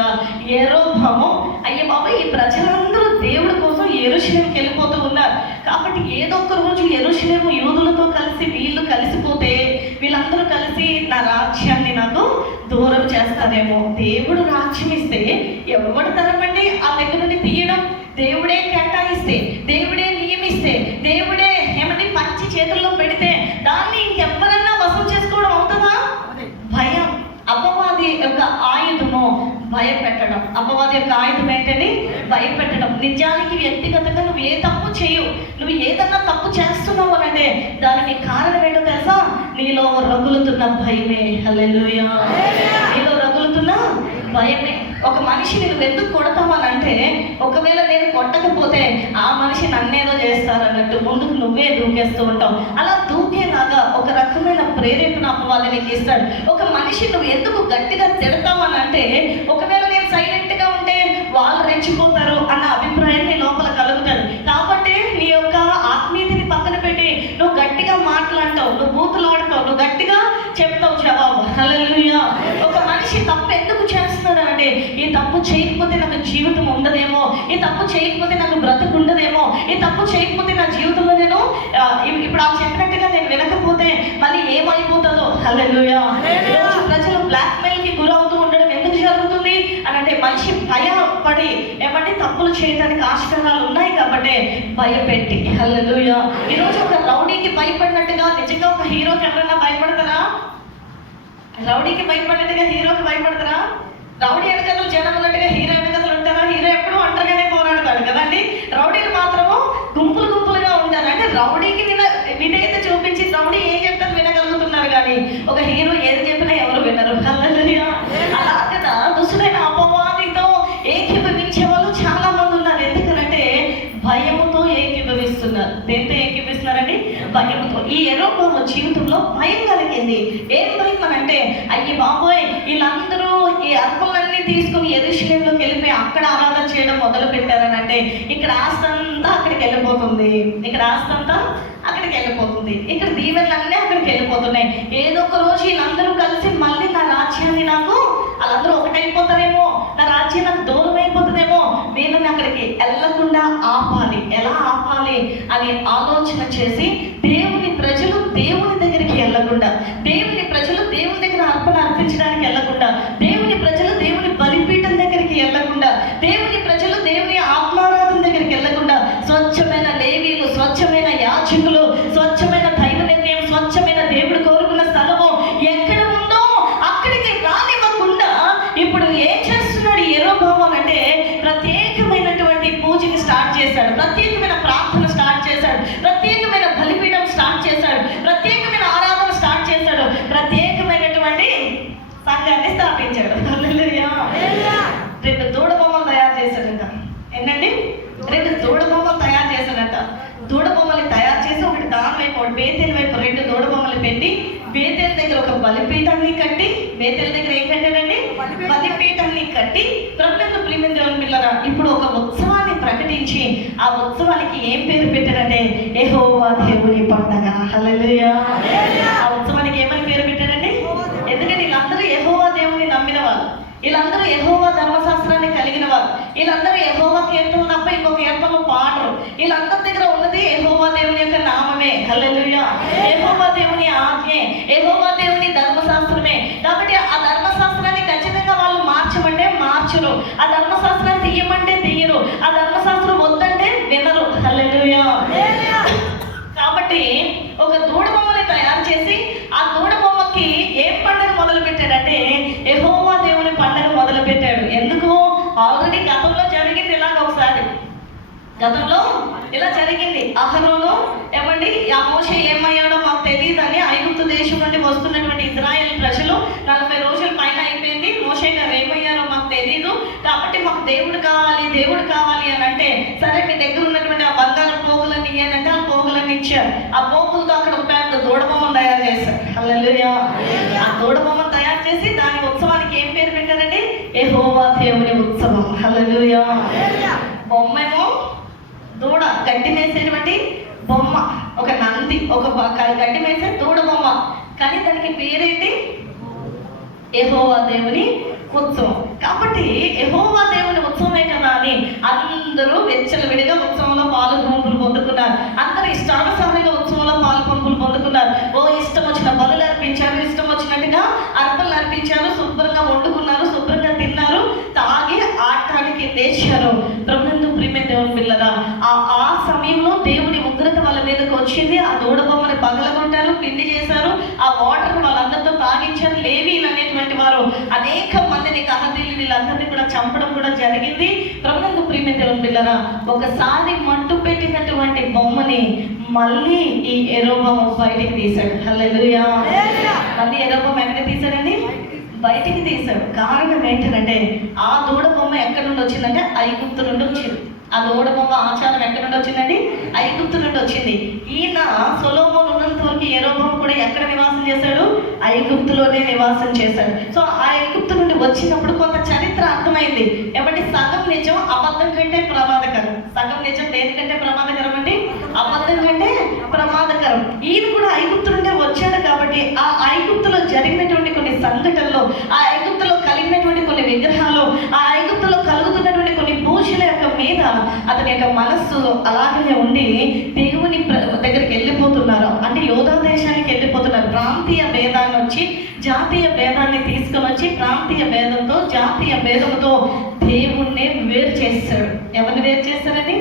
యెరోబాము, అయ్యే బాబా ఈ ప్రజలందరూ దేవుడి కోసం యెరూషలేంకి వెళ్ళిపోతూ ఉన్నారు కాబట్టి ఏదో ఒక రోజు యెరూషలేము యూదులతో కలిసి వీళ్ళు కలిసిపోతే వీళ్ళందరూ కలిసి నా రాజ్యాన్ని నాకు దూరం చేస్తారేమో. దేవుడు రాజ్యం ఇస్తే ఎవరి తరమండి ఆ దగ్గర నుండి తీయడం? దేవుడే కేటాయిస్తే, దేవుడే నియమిస్తే, దేవుడే ఏమంటే పంచి చేతుల్లో పెడితే దాన్ని ఇంకెవరన్నా వసూలు చేసుకోవడం అవుతుందా? భయం. అపవాది యొక్క ఆయుధము భయపెట్టడం. అపవాది యొక్క ఆయుధం ఏంటని? భయపెట్టడం. నిజానికి వ్యక్తిగతంగా నువ్వు ఏ తప్పు చేయు, నువ్వు ఏదన్నా తప్పు చేస్తున్నావు అంటే దానికి కారణం ఏంటో తెలుసా? నీలో రగులుతున్న భయమే. హల్లెలూయా. నీలో రగులుతున్న భయమే. ఒక మనిషిని నువ్వు ఎందుకు కొడతావని అంటే ఒకవేళ నేను కొట్టకపోతే ఆ మనిషి నన్నేదో చేస్తారన్నట్టు ముందుకు నువ్వే దూకేస్తూ ఉంటావు. అలా దూకేలాగా ఒక రకమైన ప్రేరేపణ అపవాది నీకు ఇస్తాడు. ఒక మనిషి నువ్వు ఎందుకు గట్టిగా తిడతావని అంటే ఒకవేళ నేను సైలెంట్గా ఉంటే వాళ్ళు రెచ్చిపోతారు అన్న అభిప్రాయం నీ లోపల కలుగుతాడు. కాబట్టి నీ యొక్క ఆత్మీయతని పక్కన పెట్టి నువ్వు గట్టిగా మాట్లాడతావు, నువ్వు బూతులు ఆడతావు, నువ్వు గట్టిగా చెప్తావు జవాబు. హల్లెలూయా. ఒక మనిషి తప్పు ఎందుకు చేస్తున్నాడు అంటే ఈ తప్పు చేయకపోతే నాకు జీవితం ఉండదేమో, ఈ తప్పు చేయకపోతే నాకు బ్రతుకు ఉండదేమో, ఈ తప్పు చేయకపోతే నా జీవితంలో నేను ఇప్పుడు ఆ చెప్పినట్టుగా నేను వినకపోతే మళ్ళీ ఏమైపోతుందో. హల్లెలూయా. ప్రజలు బ్లాక్ మెయిల్ కి గురవుతూ ఉండడం ఎందుకు జరుగుతుంది అని అంటే మనిషి భయపడి ఏమంటే తప్పులు చేయడానికి ఆస్కారాలు ఉన్నాయి కాబట్టి భయపెట్టి. హల్లెలూయా. ఈరోజు ఒక రౌడీకి భయపడినట్టుగా నిజంగా ఒక హీరోకి ఎవరైనా భయపడతారా? రౌడీకి భయపడినట్టుగా హీరోకి భయపడతారా? రౌడీ వెనకలు జనం ఉన్నట్టుగా హీరో వెనకలు ఉంటారా? హీరో ఎప్పుడు ఒంటరిగానే పోరాడతాడు కదండి. రౌడీలు మాత్రము గుంపులు గుంపులుగా ఉంటారు. అంటే రౌడీకి విధేయత చూపించి రౌడీ ఏం చెప్తారు వినగలుగుతున్నారు కానీ ఒక హీరో ఏది చెప్పినా ఎవరు వినరు. హల్లెలూయా. అలా కదా దుష్టుడైన అపవాదితో ఏకీభవించే వాళ్ళు చాలా మంది ఉన్నారు. ఎందుకంటే భయముతో ఏకీభవిస్తున్నారు. దేంతో ఏకీభవిస్తున్నారండి? భయముతో. ఈ యెరోబాము జీవితంలో భయం కలిగింది. ఏం భయం అని అంటే అయ్యి బాబోయ్ వీళ్ళందరూ ఈ అర్పణలన్నీ తీసుకుని యెరూషలేంలోకి వెళ్ళిపోయి అక్కడ ఆరాధన చేయడం మొదలు పెట్టారని అంటే ఇక్కడ ఆస్తంతా అక్కడికి వెళ్ళిపోతుంది, ఇక్కడ ఆస్తంతా అక్కడికి వెళ్ళిపోతుంది, ఇక్కడ దీవెనలన్నీ అక్కడికి వెళ్ళిపోతున్నాయి. ఏదో ఒక రోజు వీళ్ళందరూ కలిసి మళ్ళీ నా రాజ్యాన్ని నాకు వాళ్ళందరూ ఒకటైపోతారేమో, నా రాజ్యం నాకు దూరం అయిపోతుందేమో, వీళ్ళని అక్కడికి వెళ్ళకుండా ఆపాలి. ఎలా ఆపాలి అని ఆలోచన చేసి దేవుని ప్రజలు దేవుని దగ్గరికి వెళ్ళకుండా, దేవుని ప్రజలు దేవుని దగ్గర అర్పణ అర్పించడానికి వెళ్ళకుండా, దేవుని ప్రజలు దేవుని బలిపీఠం దగ్గరికి వెళ్ళకుండా, దేవుని ప్రజలు దేవుని ఆత్మారాధన దగ్గరికి వెళ్ళకుండా స్వచ్ఛమైన లేవీలు, స్వచ్ఛమైన యాజకులు, స్వచ్ఛమైన దైవ నిర్ణయం, స్వచ్ఛమైన దేవుడు కోరుకున్న స్థలము ఎక్కడ ఉందో అక్కడికి రానివ్వకుండా ఇప్పుడు ఏం చేస్తున్నాడు యెరోబాము? ప్రత్యేకమైనటువంటి పూజని స్టార్ట్ చేశాడు, ప్రత్యేకమైన ప్రార్థన స్టార్ట్ చేశాడు, ప్రత్యేకమైన బలిపీఠం స్టార్ట్ చేశాడు, ప్రత్యేకమైన ఆరాధన స్టార్ట్ చేశాడు, ప్రత్యేకమైనటువంటి సంఘాన్ని స్థాపించాడు. హల్లెలూయా. 2 దూడబొమ్మలు తయారు చేశాడంట. ఏంటండి? 2 దూడబొమ్మలు తయారు చేశాడంట. దూడబొమ్మల్ని తయారు చేసి ఒకటి దాని వైపు ఒకటి బేతేలు వైపు 2 దూడబొమ్మలు పెట్టి బేతేలు దగ్గర ఒక బలిపీఠాన్ని కట్టి, బేతేలు దగ్గర ఏం కట్టాడండి? బలిపీఠాన్ని కట్టి ప్రభువునందు ప్రియమైన దేవుని పిల్లరా ఇప్పుడు ఒక ఉత్సవాన్ని ప్రకటించి ఆ ఉత్సవానికి ఏం పేరు పెట్టాడంటే యెహోవా దేవుని పండగ. హల్లెలూయా. ఆ ఉత్సవానికి ఏమని పేరు పెట్టాడండి? ఎందుకంటే వీళ్ళందరూ యెహోవా దేవుని నమ్మిన వాళ్ళు, వీళ్ళందరూ యెహోవా ధర్మశాస్త్రాన్ని కలిగిన వారు, వీళ్ళందరూ యెహోవా కీర్తనలు తప్ప ఇంకొక కీర్తనలు పాడరు. వీళ్ళందరి దగ్గర ఉన్నది యెహోవా దేవుని యొక్క నామమే. హల్లెలూయా. యెహోవా దేవుని ఆజ్ఞే, యెహోవా దేవుని ధర్మశాస్త్రమే. కాబట్టి ఆ ధర్మశాస్త్రాన్ని ఖచ్చితంగా వాళ్ళు మార్చమంటే మార్చరు, ఆ ధర్మశాస్త్రాన్ని తీయమంటే తీయరు, ఆ ధర్మశాస్త్రం వద్దంటే వినరు. హల్లెలూయా. కాబట్టి ఒక దూడబొమ్మని తయారు చేసి ఆ దూడబొమ్మకి ఏం పండుగ మొదలు పెట్టాడంటే యెహోవా దేవుని పండుగ మొదలు పెట్టాడు. ఎందుకు? ఆల్రెడీ గతంలో జరిగింది ఇలాగ ఒకసారి, గతంలో ఇలా జరిగింది. అహరోను ఏమండి ఆ మోషే ఏమయ్యాడో మాకు తెలియదని ఐగుప్తు దేశం నుండి వస్తున్నటువంటి ఇజ్రాయేల్ ప్రజలు 40 రోజుల పైన అయిపోయింది, మోషే గారు ఏమయ్యారో మాకు తెలియదు, కాబట్టి మాకు దేవుడు కావాలి దేవుడు కావాలి అని అంటే సరే మీ దగ్గర ఉన్నటువంటి ఆ బంగారు పోగులని ఇయ్యానంటే ఆ పోగులని ఇచ్చారు. ఆ పోగులతో అక్కడ ఒక పెద్ద దూడబొమ్మను తయారు చేశారు. హల్లెలూయా. ఆ దూడబొమ్మను తయారు చేసి దాని ఉత్సవానికి ఏం పేరు పెట్టారండి? యెహోవా దేవుని ఉత్సవం. హల్లెలూయా. బొమ్మేమో దూడ, గడ్డి మేసేటువంటి బొమ్మ, ఒక నంది, ఒక గడ్డి మేసే దూడ బొమ్మ, కానీ దానికి పేరేంటి? యెహోవా దేవుని ఉత్సవం. కాబట్టి యెహోవా దేవుని ఉత్సవమే కదా అని అందరూ విడిగా ఉత్సవంలో పాలు పంపులు పొందుకున్నారు. అందరూ ఇష్టానుసారంగా ఉత్సవంలో పాలు పంపులు పొందుకున్నారు. ఇష్టం వచ్చిన బలులు అర్పించారు, ఇష్టం వచ్చినట్టుగా అర్పణలు అర్పించారు, శుభ్రంగా వండుకున్నారు, శుభ్రంగా తిన్నారు, తాగి ఆటానికి లేచారు. ప్రభునందు ప్రియమైన దేవుని పిల్లరా, ఆ సమయంలో దేవుని ఉగ్రత వాళ్ళ మీదకి వచ్చింది. ఆ దూడబొమ్మని పగలగొట్టారు, పిండి చేశారు, ఆ వాటర్ వాళ్ళందరితో తాగించారు. లేవీలు అనేటువంటి వారు అనేక మందిని కహాతీయులు వీళ్ళందరినీ కూడా చంపడం కూడా జరిగింది. ప్రభునందు ప్రియమైన దేవుని పిల్లరా, ఒకసారి మట్టు పెట్టినటువంటి బొమ్మని మళ్ళీ ఈ యెరొబెయాము బయటికి తీశాడు. హల్లెలూయా. మళ్ళీ యెరొబెయాము ఎక్కడికి తీశాడండి? బయటికి తీశాడు. కారణం ఏంటంటే ఆ దూడ బొమ్మ ఎక్కడి నుండి వచ్చిందంటే ఐగుప్తు నుండి వచ్చింది. ఆ దూడ బొమ్మ ఆచారం ఎక్కడి నుండి వచ్చిందండి? ఐగుప్తు నుండి వచ్చింది. ఈయన సొలొమోను ఉన్నంత వరకు యెరొబెయాము కూడా ఎక్కడ నివాసం చేశాడు? ఐగుప్తులోనే నివాసం చేశాడు. సో ఆ ఐగుప్తు నుండి వచ్చినప్పుడు కొంత చరిత్ర అర్థమైంది. ఏమంటే సగం నిజం అబద్ధం కంటే ప్రమాదకరం. సగం నిజం దేనికంటే ప్రమాదకరం అండి? అబద్ధం కంటే ప్రమాదకరం. ఈయన కూడా ఐగుప్తు నుండే వచ్చాడు కాబట్టి ఆ ఐగుప్తులో జరిగినటువంటి కొన్ని సంఘటనలు, ఆ ఐగుప్తులో కలిగినటువంటి కొన్ని విగ్రహాలు, ఆ ఐగుప్తులో కలుగుతున్నటువంటి కొన్ని పూజల యొక్క మీద అతని యొక్క మనస్సు అలాగనే ఉండి దేవుని దగ్గరికి వెళ్ళిపోతున్నారు. అంటే యోధా దేశానికి వెళ్ళిపోతున్నారు. ప్రాంతీయ భేదాన్ని వచ్చి జాతీయ భేదాన్ని తీసుకొని వచ్చి ప్రాంతీయ భేదంతో జాతీయ భేదంతో దేవుణ్ణి వేరు చేస్తాడు. ఎవరిని వేరు చేస్తారండి?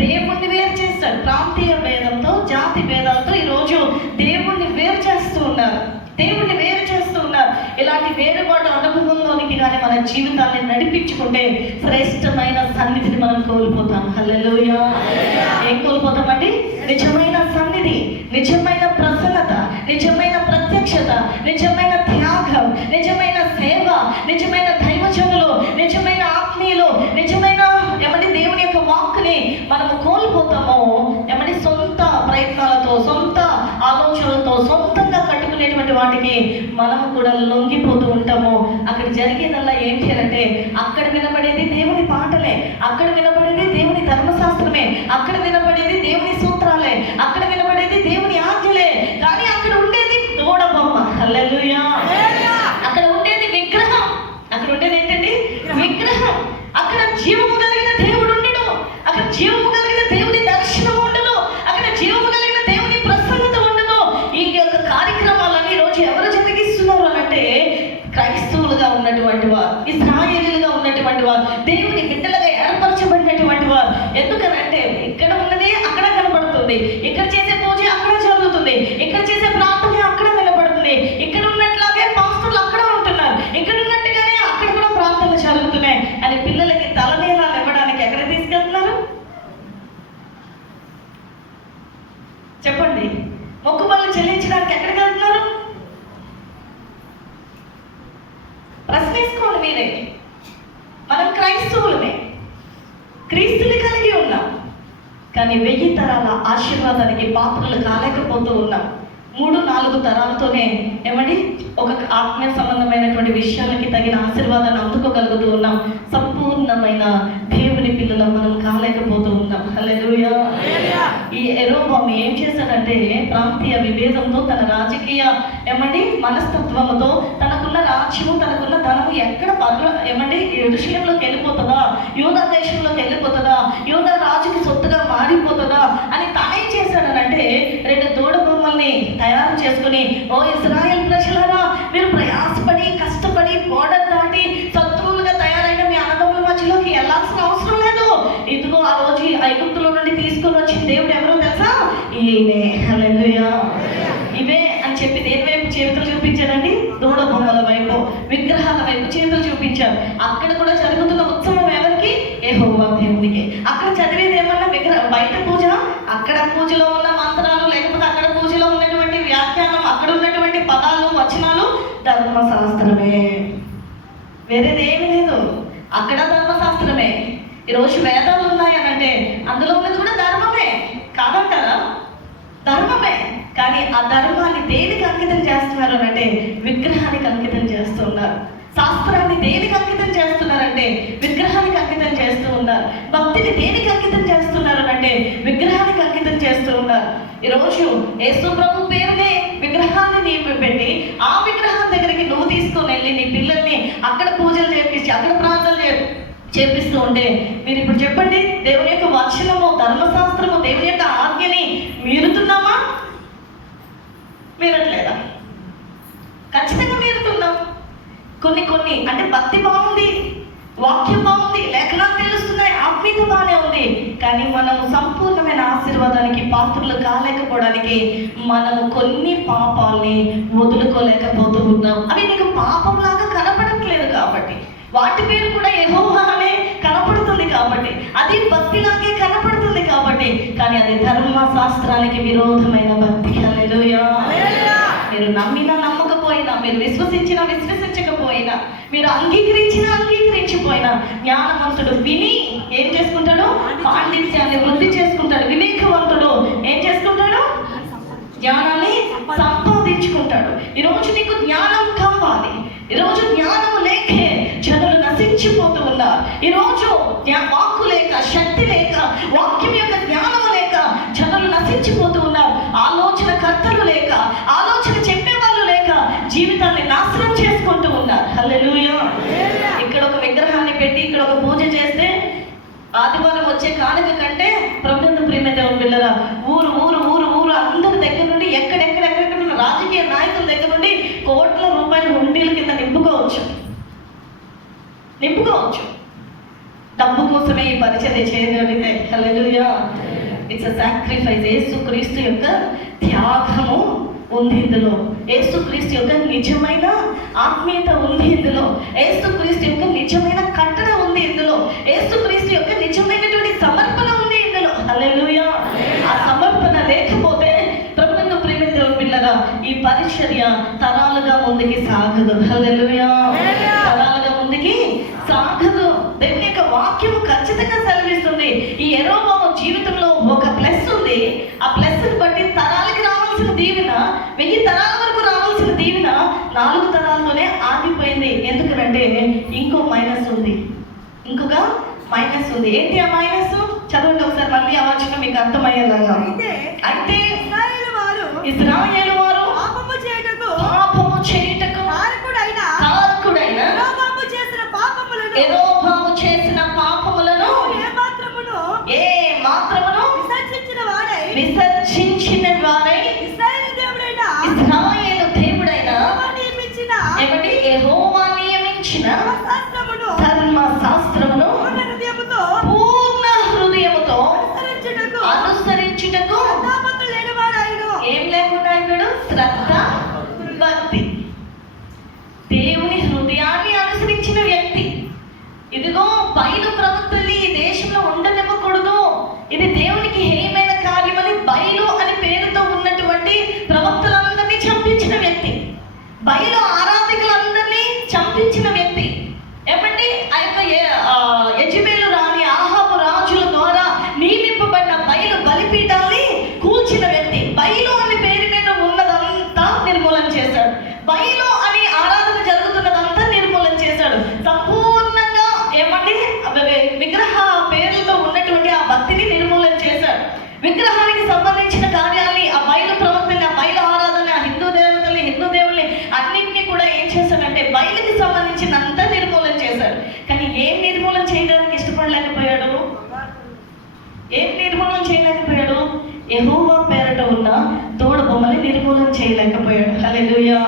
దేవుణ్ణి వేరు చేస్తాడు. ప్రాంతీయ భేదంతో జాతి భేదాలతో ఈరోజు దేవుణ్ణి వేరు చేస్తూ ఉన్నారు, దేవుణ్ణి వేరు చేస్తూ ఉన్నారు. ఇలాంటి వేరుబాటు అనుభవంలోనికి కానీ మన జీవితాన్ని నడిపించుకుంటే శ్రేష్టమైన సన్నిధిని మనం కోల్పోతాం. హల్లెలూయా. ఏం కోల్పోతామండి? నిజమైన సన్నిధి, నిజమైన ప్రసన్నత, నిజమైన ప్రత్యక్షత, నిజమైన త్యాగం, నిజమైన సేవ, నిజమైన దైవజనులు, నిజమైన ఆత్మీయులు, నిజమైన ఏమని దేవుని యొక్క వాక్కుని మనము కోల్పోతాము. ఏమని సొంత ప్రయత్నాలతో, సొంత ఆలోచనలతో, సొంతంగా కట్టుకునేటువంటి వాటికి మనము కూడా లొంగిపోతూ ఉంటాము. అక్కడ జరిగేదల్లా ఏంటి అంటే అక్కడ వినబడేది దేవుని పాటలే, అక్కడ వినబడేది దేవుని ధర్మశాస్త్రమే, అక్కడ వినబడేది దేవుని సూత్రాలే, అక్కడ వినబడేది దేవుని ఆజ్ఞలే. కానీ అక్కడ ఉండేది దూడ బొమ్మ. హల్లెలూయా. అక్కడ ఉండేది విగ్రహం. అక్కడ ఉండేది ఏంటండి? విగ్రహం. అక్కడ జీవము కలిగిన దేవుడు ఉండడు, అక్కడ జీవము కలిగిన దేవుని దర్శనం ఉండదు, అక్కడ జీవము కలిగిన దేవుని ప్రసన్నత ఉండదు. ఈ యొక్క కార్యక్రమాలన్నీ ఈరోజు ఎవరు జరిగిస్తున్నారు అంటే క్రైస్తవులుగా ఉన్నటువంటి వారు, ఇశ్రాయేలీలుగా ఉన్నటువంటి వారు, దేవుని బిడ్డలుగా ఏర్పరచబడినటువంటి వారు. ఎందుకనంటే ఇక్కడ ఉన్నది అక్కడ కనబడుతుంది, ఇక్కడ చేసే పూజ అక్కడ జరుగుతుంది, ఇక్కడ చేసే ప్రార్థన అక్కడ నిలబడుతుంది, ఇక్కడ ఉన్నట్లాగే పాస్టర్లు అక్కడ ఉంటున్నారు, ఇక్కడ ఉన్నట్టుగానే అక్కడ కూడా ప్రార్థనలు జరుగుతున్నాయి అని పిల్లలకి తలనేలా ఎక్కడికి వెళ్తున్నారు? ప్రశ్నించుకోండి మీరే. మనం క్రైస్తవులమే, క్రీస్తుని కలిగి ఉన్నాం, కానీ 1000 తరాల ఆశీర్వాదానికి పాత్రలు కాలేకపోతూ ఉన్నాం. 3-4 తరాలతోనే ఏమండి ఒక ఆత్మీయ సంబంధమైనటువంటి విషయాలకి తగిన ఆశీర్వాదాన్ని అందుకోగలుగుతూ ఉన్నాం. సంపూర్ణమైన దేవుని పిల్లలు మనం కాలేకపోతూ ఉన్నాం. హల్లెలూయా. ఈ యెరోబాము ఏం చేశాడంటే ప్రాంతీయ విభేదంతో, తన రాజకీయ ఏమండి మనస్తత్వంతో, తనకున్న రాజ్యము, తనకున్న ధనము ఎక్కడ ఏమండి యెరూషలేములోకి వెళ్ళిపోతుందా, యూదా దేశంలోకి వెళ్ళిపోతుందా, యూదా రాజుకి సొత్తుగా మారిపోతుందా అని తానేం చేశాడనంటే 2 దూడ బొమ్మల్ని తయారు చేసుకుని, ఓ ఇశ్రాయేల్ ప్రజలారా, మీరు ప్రయాసపడి కష్టపడి బోర్డర్ దాటి శత్రువులుగా తయారైన మీ అన్నదమ్ముల మధ్యలోకి వెళ్ళాల్సిన అవసరం లేదు. ఇదిగో ఆ రోజు ఐగుప్తులో నుండి తీసుకొని వచ్చిన దేవుడు ఎవరో తెలుసా? ఈయనే. హల్లెలూయా. ఇవే అని చెప్పి దేని వైపు చేతులు చూపించారండి? దూడ బొమ్మల వైపు, విగ్రహాల వైపు చేతులు చూపించారు. అక్కడ కూడా జరుగుతున్న ఉత్సవం ఎవరికి? యెహోవా దేవునికి. అక్కడ చదివేది ఏమన్నా బయట పూజ, అక్కడ పూజలో ఉన్న మంత్రాలు, లేకపోతే అక్కడ పూజలో ఉన్నటువంటి వ్యాఖ్యానం, అక్కడ ఉన్నటువంటి పదాలు, వచనాలు ధర్మశాస్త్రమే, వేరేది ఏమీ లేదు. అక్కడ ధర్మశాస్త్రమే. ఈరోజు వేదాలు ఉన్నాయనంటే అందులో ఉన్నది కూడా ధర్మమే కాదంటారా? ధర్మమే. కానీ ఆ ధర్మాన్ని దేనికి అంకితం చేస్తున్నారు అంటే విగ్రహానికి అంకితం చేస్తున్నారు. శాస్త్రాన్ని దేనికి అంకితం చేస్తున్నారంటే విగ్రహానికి అంకితం చేస్తూ ఉన్నారు. భక్తిని దేనికి అంకితం చేస్తున్నారు అంటే విగ్రహానికి అంకితం చేస్తూ ఉన్నారు. ఈరోజు యేసు ప్రభు పేరునే విగ్రహాన్ని నీవు పెట్టి ఆ విగ్రహం దగ్గరికి నువ్వు తీసుకొని వెళ్ళి నీ పిల్లల్ని అక్కడ పూజలు చేపించి అక్కడ ప్రార్థనలు చేపిస్తూ ఉంటే మీరు ఇప్పుడు చెప్పండి, దేవుని యొక్క వచనము, ధర్మశాస్త్రము, దేవుని యొక్క ఆజ్ఞని మీరుతున్నామా? మీరట్లేదా? ఖచ్చితంగా మీరుతున్నాం. కొన్ని అంటే భక్తి బాగుంది, వాక్యం బాగుంది, లేఖనాలు తెలుస్తున్నాయి, ఆత్మీయత బాగానే ఉంది, కానీ మనము సంపూర్ణమైన ఆశీర్వాదానికి పాత్రలు కాలేకపోవడానికి మనము కొన్ని పాపాలని వదులుకోలేకపోతూ ఉన్నాం. అవి నీకు పాపంలాగా కనపడట్లేదు కాబట్టి, వాటి పేరు కూడా యెహోవా అనే కనపడుతుంది కాబట్టి, అది భక్తిలాగే కనపడుతుంది కాబట్టి, కానీ అది ధర్మశాస్త్రానికి విరోధమైన భక్తి. హల్లెలూయా. మీరు నమ్మినా నమ్మకపోయినా, మీరు విశ్వసించినా విశ్వసించకపోయినా, మీరు అంగీకరించినా అంగీకరించిపోయినా, జ్ఞానవంతుడు విని ఏం చేసుకుంటాడు? పాండిత్యాన్ని వృద్ధి చేసుకుంటాడు. వివేకవంతుడు ఏం చేసుకుంటాడు? జ్ఞానాన్ని సంపాదించుకుంటాడు. ఈరోజు నీకు జ్ఞానం కావాలి. ఈరోజు జ్ఞానం లేకే జనులు నశించిపోతూ ఉన్నారు. ఈరోజు వాక్కు లేక, శక్తి లేక, వాక్యం యొక్క జ్ఞానం లేక జనులు నశించిపోతూ ఉన్నారు. ఆలోచన కర్తలు లేక, ఆలోచన చెప్పేవాళ్ళు లేక జీవితాన్ని నాశనం చేసుకుంటూ ఉన్నారు. హల్లెలూయా. ఇక్కడ ఒక విగ్రహాన్ని పెట్టి ఇక్కడ ఒక పూజ చేస్తే ఆదివారం వచ్చే కానుక కంటే ప్రభుత్వ ప్రియమైన పిల్లల ఊరు ఊరు ఊరు ఊరు అందరి దగ్గర నుండి ఎక్కడెక్కడ రాజకీయ నాయకుల దగ్గర నుండి కోట్ల రూపాయల హుండీల కింద నింపుకోవచ్చు. డబ్బు కోసమే ఈ పరిచర్య చేయగలిగితే. హల్లెలూయా. It's a sacrifice. యేసుక్రీస్తు యొక్క త్యాగము ఉంది ఇందులో. యేసుక్రీస్తు యొక్క నిజమైన ఆత్మీయత ఉంది ఇందులో. యేసుక్రీస్తు యొక్క నిజమైన కట్టడ ఉంది ఇందులో. యేసుక్రీస్తు యొక్క నిజమైనటువంటి సమర్పణ ఉంది ఇందులో. హల్లెలూయా. ఆ సమర్పణ లేకపోతే ప్రభుత్వ ప్రేమితుల పిల్లగా ఈ పరిచర్య తరాలుగా ముందుకి సాగదు. హల్లెలూయా. తరాలుగా ముందుకి సాగదు. దేవుని యొక్క వాక్యము ఖచ్చితంగా సెలవిస్తుంది. ఈ యెరోబాము జీవితంలో ఒక ప్లస్ ఉంది. ఆ ప్లస్ బట్టి తరాలకి రావాల్సిన దీవెన, 1000 తరాల వరకు రావాల్సిన దీవెన 4 తరాలతోనే ఆగిపోయింది. ఎందుకంటే ఇంకో మైనస్ ఉంది. ఇంకొక మైనస్ ఉంది. ఏంటి ఆ మైనస్? చదవండి ఒకసారి మళ్ళీ ఆ వచనం మీకు అర్థమయ్యేలాగా. అయితే ఇశ్రాయేలు వారు పాపము చేయుటకు యెరోబాము చేసిన పాపములను ఏ మాత్రమును విసర్జించిన వారై ఇశ్రాయేలు దేవుడైన ఏమండి యెహోవా నియమించిన ధర్మశాస్త్రమును పూర్ణ హృదయముతో అనుసరించుటకు ఏం లేకుండా ఇప్పుడు శ్రద్ధ, భక్తి. దేవుని హృదయాన్ని అనుసరించిన వ్యక్తి. ఇదిగో బయలు ప్రవక్తల్ని ఈ దేశంలో ఉండనివ్వకూడదు, ఇది దేవునికి హేయమైన కార్యమని బయలు అని పేరుతో ఉన్నటువంటి ప్రవక్తలందరినీ విగ్రహ పేర్లతో ఉన్నటువంటి ఆ భక్తిని నిర్మూలన చేశాడు. విగ్రహానికి సంబంధించిన కార్యాలని, ఆ బయలు ప్రవర్తన, ఆ బయలు ఆరాధన, హిందూ దేవతల్ని, హిందూ దేవుల్ని అన్నింటినీ కూడా ఏం చేశాడంటే బయలుకి సంబంధించినంత నిర్మూలన చేశాడు. కానీ ఏం నిర్మూలన చేయడానికి ఇష్టపడలేకపోయాడు? ఏం నిర్మూలన చేయలేకపోయాడు? యెహోవా పేరట ఉన్న తోడ బొమ్మని నిర్మూలన చేయలేకపోయాడు. హల్లెలూయా.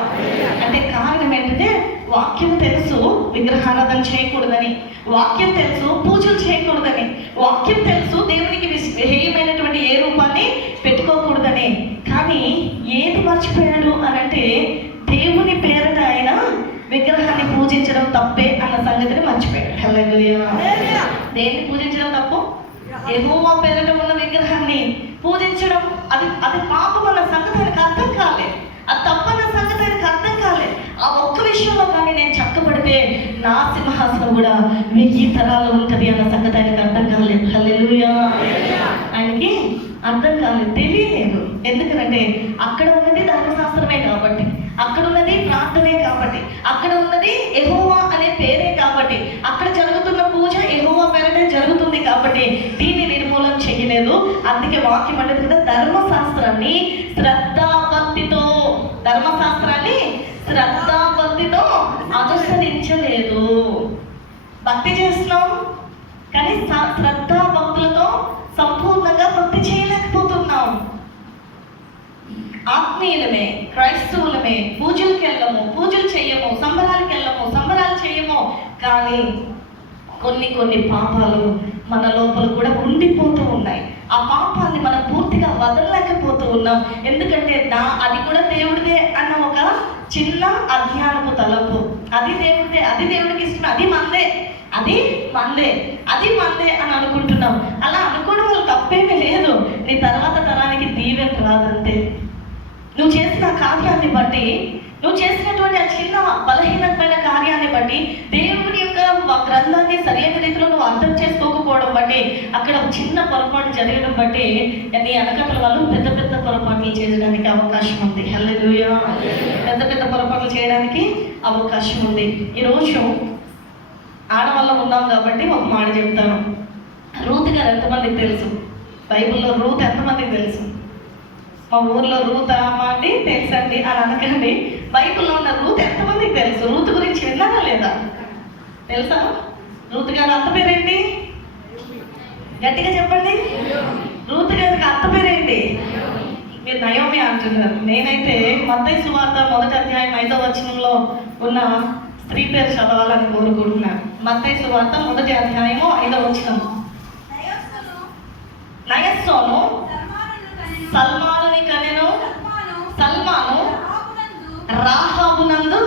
అంటే కారణం ఏంటంటే వాక్యం తెలుసు విగ్రహారాధన చేయకూడదని, వాక్యం తెలుసు పూజలు చేయకూడదని, వాక్యం తెలుసు దేవునికి విహేయమైనటువంటి ఏ రూపాన్ని పెట్టుకోకూడదని. కానీ ఏది మర్చిపోయాడు అని అంటే దేవుని పేరట ఆయన విగ్రహాన్ని పూజించడం తప్పే అన్న సంగతిని మర్చిపోయాడు. హల్లెలూయా. దేన్ని పూజించడం తప్పు? యెహోవా పేరట ఉన్న విగ్రహాన్ని పూజించడం అది అది పాపం అన్న సంగతి ఆయనకు అర్థం కాలేదు. అది తప్పన్న సంగతి ఆయనకు అర్థం కాలేదు. ఆ ఒక్క విషయంలో కానీ నేను చక్కబడితే నా సింహాసనం కూడా 1000 తరాలు ఉంటుంది అన్న సంగతి ఆయనకు అర్థం కాలేదు. హల్లెలూయా. ఆయనకి అర్థం కాలేదు, తెలియలేదు. ఎందుకంటే అక్కడ ఉన్నది ధర్మశాస్త్రమే కాబట్టి, అక్కడ ఉన్నది ప్రార్థనే కాబట్టి, అక్కడ ఉన్నది యెహోవా అనే పేరే కాబట్టి, అక్కడ జరుగుతున్న పూజ యెహోవా పేరటే జరుగుతుంది కాబట్టి దీన్ని నిర్మూలన చేయలేదు. అందుకే వాక్యం అంటే కదా, ధర్మశాస్త్రాన్ని శ్రద్ధాభక్తితో అనుసరించలేదు. భక్తి చేస్తున్నాం కానీ శ్రద్ధాభక్తులతో సంపూర్ణంగా భక్తి చేయలేకపోతున్నాం. ఆత్మీయులమే, క్రైస్తవులమే, పూజలకు వెళ్ళము, పూజలు చేయము, సంబరాలు చేయము, కానీ కొన్ని పాపాలు మన లోపల కూడా ఉండిపోతూ ఉన్నాయి. ఆ పాపాన్ని మనం పూర్తిగా వదలలేకపోతూ ఉన్నాం. ఎందుకంటే అది కూడా దేవుడిదే అన్న ఒక చిన్న అజ్ఞానపు తలంపు. అది దేవుడిదే, అది దేవుడికి ఇష్టం, అది మందే అని అనుకుంటున్నాం. అలా అనుకోవడం వల్ల తప్పేమీ లేదు. నీ తర్వాత తరానికి దీవెన రాదంతే. నువ్వు చేసిన కార్యాన్ని బట్టి, నువ్వు చేసినటువంటి ఆ చిన్న బలహీనమైన కార్యాన్ని బట్టి, దేవుని యొక్క గ్రంథాన్ని సరైన రీతిలో నువ్వు అర్థం చేసుకోకపోవడం బట్టి, అక్కడ చిన్న పొరపాటు జరగడం బట్టి నీ వెనకట్ల వాళ్ళు పెద్ద పొరపాట్లు చేయడానికి అవకాశం ఉంది. హల్లెలూయా. పెద్ద పొరపాట్లు చేయడానికి అవకాశం ఉంది. ఈరోజు ఆడవాళ్ళ ఉన్నాం కాబట్టి ఒక మాట చెప్తాను. రూత్ గారు ఎంతమందికి తెలుసు? బైబిల్లో రూత్ ఎంతమందికి తెలుసు? మా ఊర్లో రూత్ అమ్మ అండి తెలుసండి అని అనకండి. బైబిల్లో ఉన్న రూత్ ఎంతమందికి తెలుసు? రూత్ గురించి విన్నారా లేదా? తెలుసా? రూత్ గారి అత్త పేరేంటి? గట్టిగా చెప్పండి. రూత్ గారికి అత్త పేరేంటి? మీరు నయోమి అంటున్నారు. నేనైతే మత్తయి సువార్త 1వ అధ్యాయం 5వ వచనంలో ఉన్న స్త్రీ పేరు చదవాలని కోరుకుంటున్నాను. మత్తయి సువార్త 1వ అధ్యాయము 5వ వచనం. నయస్సోను సల్మానుని కనెను. సల్మాను రాహాబునందు,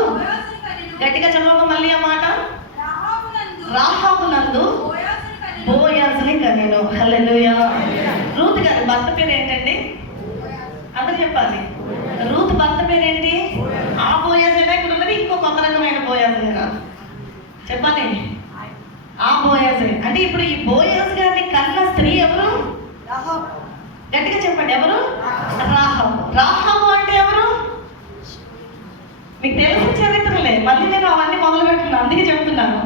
గట్టిగా చదవ మళ్ళీ ఆ మాట, రాహాబునందు బోయాజుని కనెను. హల్లెలూయా. రూత్ గారి భర్త పేరు ఏంటండి? అందరూ చెప్పాలి. రూత్ భర్త పేరేంటి? ఆ బోయాజైనా ఇక్కడ ఉన్నది ఇంకో కొత్త రకమైన బోయాజు కాదు. చెప్పాలి. ఆ బోయాజే అంటే ఇప్పుడు ఈ బోయాజు గారిని కన్న స్త్రీ ఎవరు? గట్టిగా చెప్పండి. ఎవరు? రాహాబు. రాహాబు అంటే ఎవరు? మీకు తెలిసిన చరిత్రలే, మళ్ళీ నేను అవన్నీ మొదలు పెట్టుకున్నాను. అందుకే చెప్తున్నాను.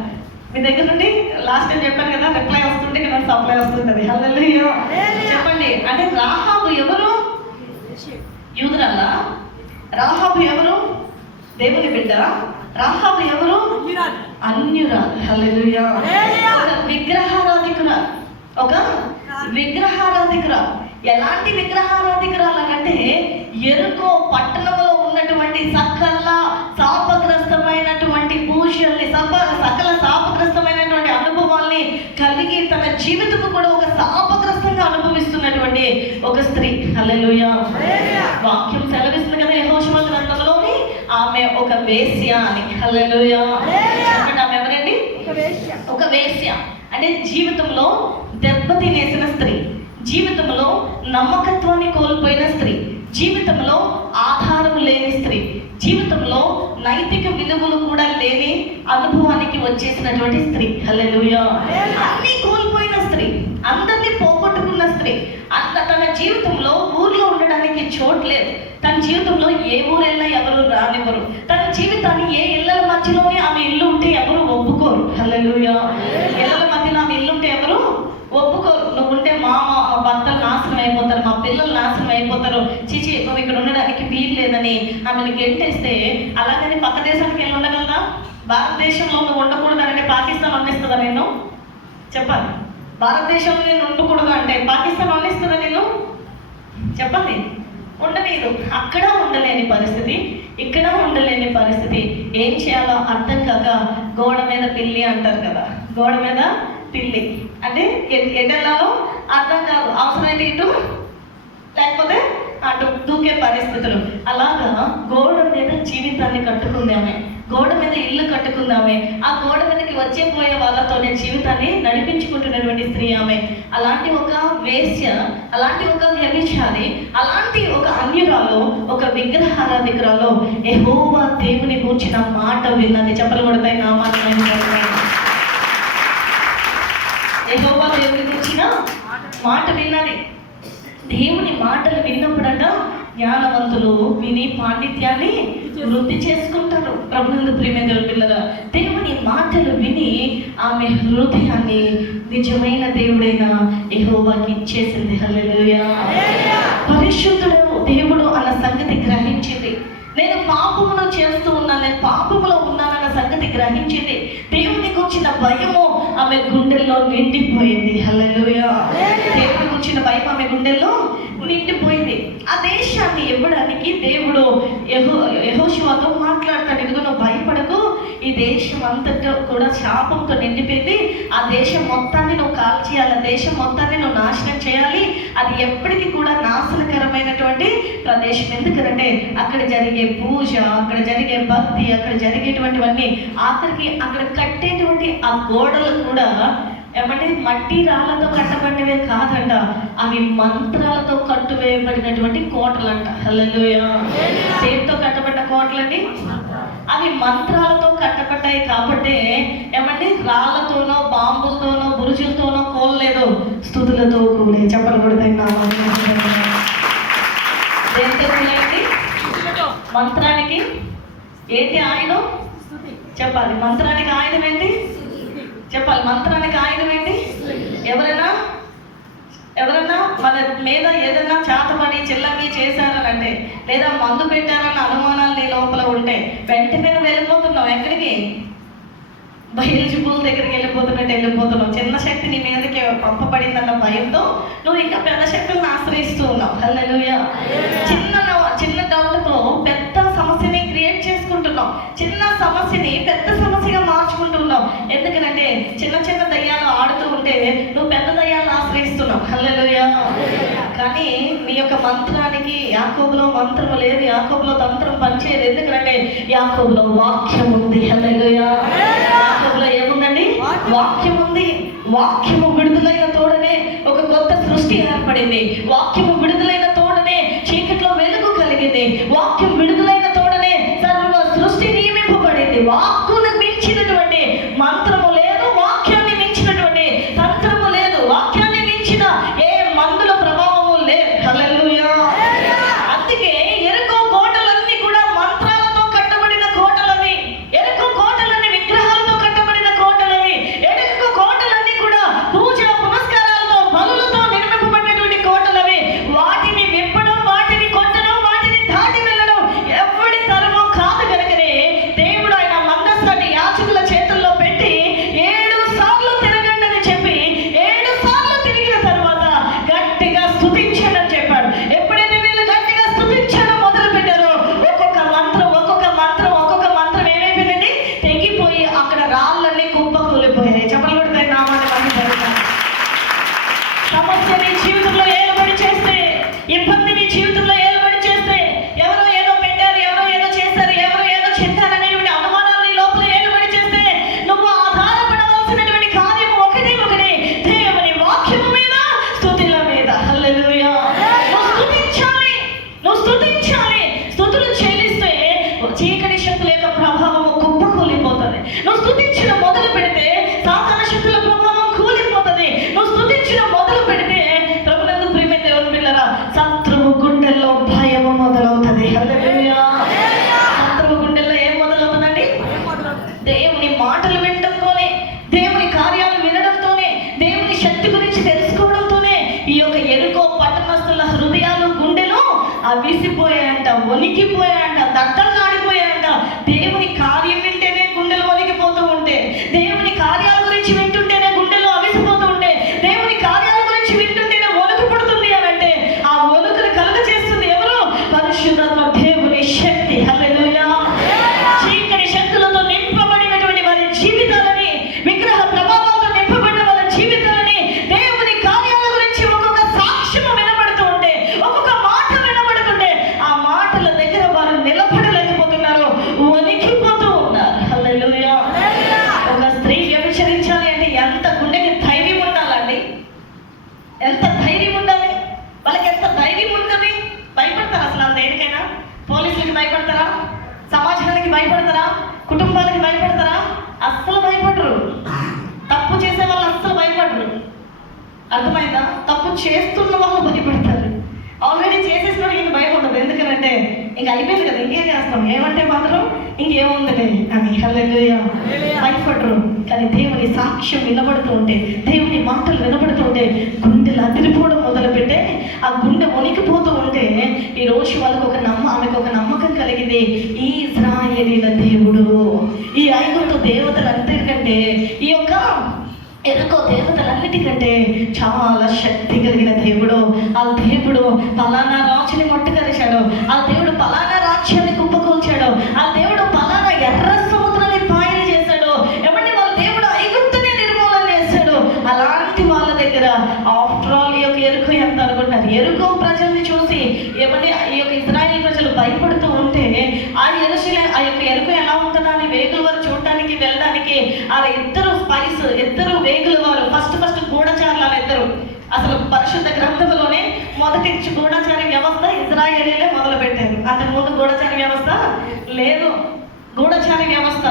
మీ దగ్గర నుండి లాస్ట్ టైం చెప్పాను కదా, రిప్లై వస్తుంటే ఇక్కడ సప్లై వస్తుంటుంది. హల్లెలూయా. చెప్పండి. అంటే రాహాబు ఎవరు? యూదురాలా? రాహాబు ఎవరు? దేవుని బిడ్డ. రాహాబు ఎవరు? అన్యురాలు. హల్లెలూయా. ఒక విగ్రహారాధికురాలు. ఎలాంటి విగ్రహారాధికురాలంటే ఎరుకో పట్టణంలో ఉన్నటువంటి సకల శాపగ్రస్తమైనటువంటి పూజల్ని, సకల శాపగ్రస్తమైనటువంటి అనుభవాల్ని కలిగి తన జీవితము కూడా ఒక శాపగ్రస్తంగా అనుభవిస్తున్నటువంటి ఒక స్త్రీ. హల్లెలూయా. వాక్యం సెలవిస్తుంది కదా యెహోషువ గ్రంథంలోని, ఆమె ఒక వేశ్య అని. హల్లెలూయా. చెప్పండి, ఆమె ఎవరండి? ఒక వేశ్య. అంటే జీవితంలో దెబ్బతినేసిన స్త్రీ, జీవితంలో నమ్మకత్వాన్ని కోల్పోయిన స్త్రీ, జీవితంలో ఆధారం లేని స్త్రీ, జీవితంలో నైతిక విలువలు కూడా లేని అనుభవానికి వచ్చేసినటువంటి స్త్రీ. హల్లెలూయా. అన్ని కోల్పోయిన స్త్రీ, అందరినీ పోగొట్టుకున్న స్త్రీ. తన జీవితంలో ఊర్లో ఉండడానికి చోట్లేదు. తన జీవితంలో ఏ ఊరెళ్ళినా ఎవరు రానివ్వరు. తన జీవితాన్ని ఏ ఇళ్ళ మధ్యలోనే ఆమె ఇల్లు ఉంటే ఎవరు ఒప్పుకోరు. హల్లెలూయా. ఇళ్ళ మధ్యలో ఆమె ఇల్లు ఉంటే మా భర్తలు నాశనం అయిపోతారు, మా పిల్లలు నాశనం అయిపోతారు, చిచి నువ్వు ఇక్కడ ఉండడానికి వీలు లేదని ఆమెను గెంటేస్తే, అలాగని పక్క దేశానికి వెళ్ళి ఉండగలదా? భారతదేశంలో నువ్వు ఉండకూడదంటే పాకిస్తాన్ వండిస్తుందా నేను? చెప్పాలి. భారతదేశంలో నేను ఉండకూడదు అంటే పాకిస్తాన్ వండిస్తుందా నేను? చెప్పండి. ఉండలేదు. అక్కడ ఉండలేని పరిస్థితి, ఇక్కడ ఉండలేని పరిస్థితి. ఏం చేయాలో అర్థం కాక గోడ మీద పిల్లి అంటారు కదా, గోడ మీద పిల్లి అంటే ఎటెల్లాలో అర్థం కాదు. అవసరమైతే ఇటు లేకపోతే అటు దూకే పరిస్థితులు. అలాగా గోడ మీద జీవితాన్ని కట్టుకుందామే, గోడ మీద ఇల్లు కట్టుకుందామే, ఆ గోడ మీదకి వచ్చే పోయే వాళ్ళతోనే జీవితాన్ని నడిపించుకుంటున్నటువంటి స్త్రీ ఆమె. అలాంటి ఒక వేశ్య, అలాంటి ఒక వ్యభిచారి, అలాంటి ఒక అన్యురాలు, ఒక విగ్రహారాధికురాలు యెహోవా దేవుని గూర్చిన మాట విన్నది. చెప్పలు కొడతాయి నా మాట. యెహోవా దేవుని గూర్చిన మాట విన్నది. దేవుని మాటలు విన్నప్పుడట జ్ఞానవంతులు విని పాండిత్యాన్ని వృద్ధి చేసుకుంటారు. ప్రభునందు ప్రియమైన పిల్లల, దేవుని మాటలు విని ఆమె హృదయాన్ని నిజమైన దేవుడైన యెహోవాకి ఇచ్చేసింది. హల్లెలూయా. పరిశుద్ధుడు దేవుడు అన్న సంగతి గ్రహించింది. నేను పాపమును చేస్తూ ఉన్నాను, నేను పాపములో ఉన్నానన్న సంగతి గ్రహించింది. దేవునికి వచ్చిన భయము ఆమె గుండెల్లో నిండిపోయింది. హల్లెలూయా. దేవునికి వచ్చిన భయం ఆమె గుండెల్లో నిండిపోయింది. ఆ దేశాన్ని ఇవ్వడానికి దేవుడు యెహోషువతో మాట్లాడతాడు. ఇదిగో నువ్వు భయపడకు, ఈ దేశం అంతటా కూడా శాపంతో నిండిపోయింది, ఆ దేశం మొత్తాన్ని నువ్వు కాల్చేయాలి, ఆ దేశం మొత్తాన్ని నువ్వు నాశనం చేయాలి, అది ఎప్పటికీ కూడా నాశనకరమైనటువంటి ప్రదేశం. ఎందుకంటే అక్కడ జరిగే పూజ, అక్కడ జరిగే భక్తి, అక్కడ జరిగేటువంటివన్నీ, ఆఖరికి అక్కడ కట్టేటువంటి ఆ గోడలు కూడా ఏమంటే మట్టి రాళ్ళతో కట్టబడినవే కాదంట, అవి మంత్రాలతో కట్టువేయబడినటువంటి కోటలంట. హల్లెలూయా. దేనితో కట్టబడ్డ కోటలండి? అవి మంత్రాలతో కట్టబడ్డాయి కాబట్టి ఏమంటే రాళ్ళతోనో బాంబులతోనో బురుజులతోనో కోల్లేదు, స్తుతులతో కూలే. చెప్పలు కొడతాయి నా దేనితో కూలేంటి? మంత్రానికి ఏంటి ఆయుధం? చెప్పాలి. మంత్రానికి ఆయుధం ఏంటి? చెప్పాలి. మంత్రానికి ఆయుధం ఏంటి? ఎవరైనా మన మీద ఏదైనా చాతపడి చిల్లంగి చేశారనంటే, లేదా మందు పెట్టారన్న అనుమానాలు నీ లోపల ఉంటే వెంటనే వెళ్ళిపోతున్నావు. ఎక్కడికి? బయలుజుబుల్ దగ్గరికి వెళ్ళిపోతున్నావు. చిన్న శక్తి నీ మీదకి పంపబడిందన్న భయంతో నువ్వు ఇంకా పెద్ద శక్తులను ఆశ్రయిస్తూ ఉన్నావు. హల్లెలూయా. చిన్న డౌట్తో పెద్ద సమస్యని క్రియేట్ చేసుకుంటున్నావు, చిన్న సమస్యని పెద్ద సమస్యగా మార్చుకుంటున్నావు. ఎందుకంటే చిన్న దయ్యాలు ఆడుతూ ఉంటే నువ్వు పెద్ద దయ్యాలను ఆశ్రయిస్తున్నావు. హల్లెలూయా. కానీ నీ యొక్క మంత్రానికి యాకోబులో మంత్రము లేదు, యాకోబులో తంత్రం పనిచేయదు. ఎందుకంటే యాకోబులో వాక్యం ఉంది. హల్లెలూయా. యాకోబులో ఏముందండి? వాక్యం ఉంది. వాక్యము విడుదలైన తోడనే ఒక కొత్త సృష్టి ఏర్పడింది. వాక్యము విడుదలైన తోడనే చీకట్లో వెలుగు కలిగింది. వాక్యం విడుదలైన తోడనే సర్వ సృష్టి నియమింపబడింది. వాక్కును మించినటువంటి మంత్రము లేదు, వాక్యాన్ని మించినటువంటి తంత్రము లేదు, వాక్యాన్ని మించిన ఏ మందుల ప్రభావము లేదు. హల్లెలూయా. అందుకే ఎరుకో కోటలన్నీ కూడా మంత్రాలతో కట్టబడిన కోటలవి, ఎరుకో కోటలన్నీ విగ్రహాలతో కట్టబడిన కోటలవి, ఎరుకో కోటలన్నీ కూడా పూజ పునస్కారాలతో బలులతో నిర్మింపబడినటువంటి కోటలవి. వాటిని విప్పడం, వాటిని కొట్టడం, వాటిని దాటి వెళ్ళడం ఎవరి తరమో కాదు. కనుకనే దేవుడు ఆయన మందస్సాన్ని యాజకుల చేతుల్లో పెట్టి 7 సార్లు తిరగండి అని చెప్పి 7 సార్లు తిరిగిన తర్వాత గట్టిగా స్తుతించండి చెప్పాడు. ఎప్పుడైతే వీళ్ళు గట్టిగా స్తుతించడం మొదలు పెట్టారో ఒక్కొక్క మంత్రం ఏమైపోయిందండి? తెగిపోయి అక్కడ రాళ్ళన్నీ కుప్పకూలిపోయాయి. చెప్పలు కొడతాయి నామాన్ని. సమస్య నీ జీవితంలో ఏలుబడి చేస్తే, ఇబ్బంది నీ జీవితంలో ఏలుబడి చేస్తే, ఎవరో ఏదో పెట్టారు, ఎవరో ఏదో చేశారు, ఎవరో ఏదో చేశారనేటువంటి అనుమానాలు నీ లోపల ఏలుబడి చేస్తే నువ్వు ఆధారపడవలసినటువంటి కార్యము ఒకటి దేవుని వాక్యము మీద, స్తుతుల మీద. హల్లెలూయా. నువ్వు స్తుతించాలి. స్తుతులు చెల్లిస్తే చీకటి శక్తుల యొక్క ప్రభావము కుప్పకూలిపోతుంది. నువ్వు స్తుతించడం మొదలు పెడితే సాతాన శక్తుల ప్రభావం కూలిపోతుంది. నువ్వు స్తుతించడం మొదలు పెడితే ప్రభునందు ప్రియమైన దేవుని పిల్లరా, శత్రువు గుండెల్లో భయము మొదలవుతుంది. హల్లెలూయా. శత్రువు గుండెల్లో ఏం మొదలవుతుందండి? దేవుని మాటలు వినడంతోనే, దేవుని కార్యాలు వినడంతోనే, దేవుని శక్తి గురించి తెలుసుకోవడంతోనే, ఈ యొక్క యెరికో పట్టణస్థుల హృదయాలు, గుండెలు అవిసిపోయాయంట, వణికిపోయాయంట, దద్దల్లాడిపోయాయంట. దేవుని కార్యం వింటేనే గుండెలు వణికిపోతూ ఉంటే, దేవుని కార్యాల గురించి వింటుంటేనే గుండెలు అవిసిపోతూ ఉంటే, దేవుని కార్యాల గురించి వింటుంటేనే వణుకు పుడుతుంది అని అంటే, ఆ వణుకుని కలుగ చేస్తుంది ఎవరు? పరిశుద్ధాత్మ దేవుని శక్తి. హల్లెలూయా. చీకటి శక్తులతో నింపబడినటువంటి వారి జీవితాలని, విగ్రహ ప్రభావాలతో నింపబడిన వారి జీవితాలని, దేవుని కార్యాల గురించి ఒక్కొక్క సాక్ష్యం వినబడుతూ ఉంటే, ఒక్కొక్క మాట వినబడుతుంటే, ఆ మాటల దగ్గర వారు నిలబడలేకపోతున్నారు, వణికిపోతూ ఉన్నారు. హల్లెలూయా. ఒక స్త్రీ వ్యభిచరించాలి అంటే ఎంత గుండెకి ధైర్యం ఉండాలండి, ఎంత ధైర్యం ఉండాలి, వాళ్ళకి ఎంత ధైర్యం ఉంటుంది. భయపడతారా అసలు దేనికైనా? పోలీసులకి భయపడతారా? సమాజానికి భయపడతారా? కుటుంబానికి భయపడతారా? అస్సలు భయపడరు. తప్పు చేసే వాళ్ళు అస్సలు భయపడరు. అర్థమైందా? తప్పు చేస్తున్న వాళ్ళు భయపడతారు. ఆల్రెడీ చేసేసిన ఇంక భయం ఉండదు. ఎందుకంటే ఇంక అయిపోయింది కదా, ఇంకేం చేస్తాం, ఏమంటే మాత్రం ఇంకేముందిలే అని. హల్లెలూయా. భయపడరు. కానీ దేవుని సాక్ష్యం వినబడుతూ ఉంటే, దేవుని మాటలు వినబడుతూ ఉంటే గుండెలు అదిరిపోవడం మొదలుపెట్టే, ఆ గుండె వణికిపోతూ ఉంటే ఈ రోజు వాళ్ళకు ఆమెకు ఒక నమ్మకం కలిగింది. ఈ ఇశ్రాయేలీల దేవుడు, ఈ ఐగుప్తు దేవతలందరికంటే, ఈ యొక్క యెరికో దేవతలన్నిటికంటే చాలా శక్తి కలిగిన దేవుడు. ఆ దేవుడు పలానా రాజుని మట్టుకరిచాడు, ఆ దేవుడు పలానా రాజ్యాన్ని కుప్పకూల్చాడు, ఆ దేవుడు పలానా ఎర్ర సముద్రాన్ని పాయలు చేశాడు, ఏమంటే వాళ్ళ దేవుడు ఐగుప్తునే నిర్మూలన చేశాడు. అలాంటి వాళ్ళ దగ్గర ఆఫ్టర్ ఆల్ ఈ యొక్క యెరికో ఎంత అనుకుంటున్నారు? యెరికో ప్రజల్ని చూసి ఏమంటే ఈ యొక్క ఇశ్రాయేల్ ప్రజలు భయపడుతూ ఉంటే, ఆ యొక్క యెరికో ఎలా ఉంటుందా అని వేగుల వారు చూడటానికి వెళ్ళడానికి ఆ ఇద్దరు వేగుల వారు ఫస్ట్ గూఢచారులు ఇద్దరు. అసలు పరిశుద్ధ గ్రంథంలోనే మొదటి గూఢచారి వ్యవస్థ ఇశ్రాయేలీలే మొదలు పెట్టారు. అంతకుముందు గూఢచారి వ్యవస్థ లేదు. గూఢచారి వ్యవస్థ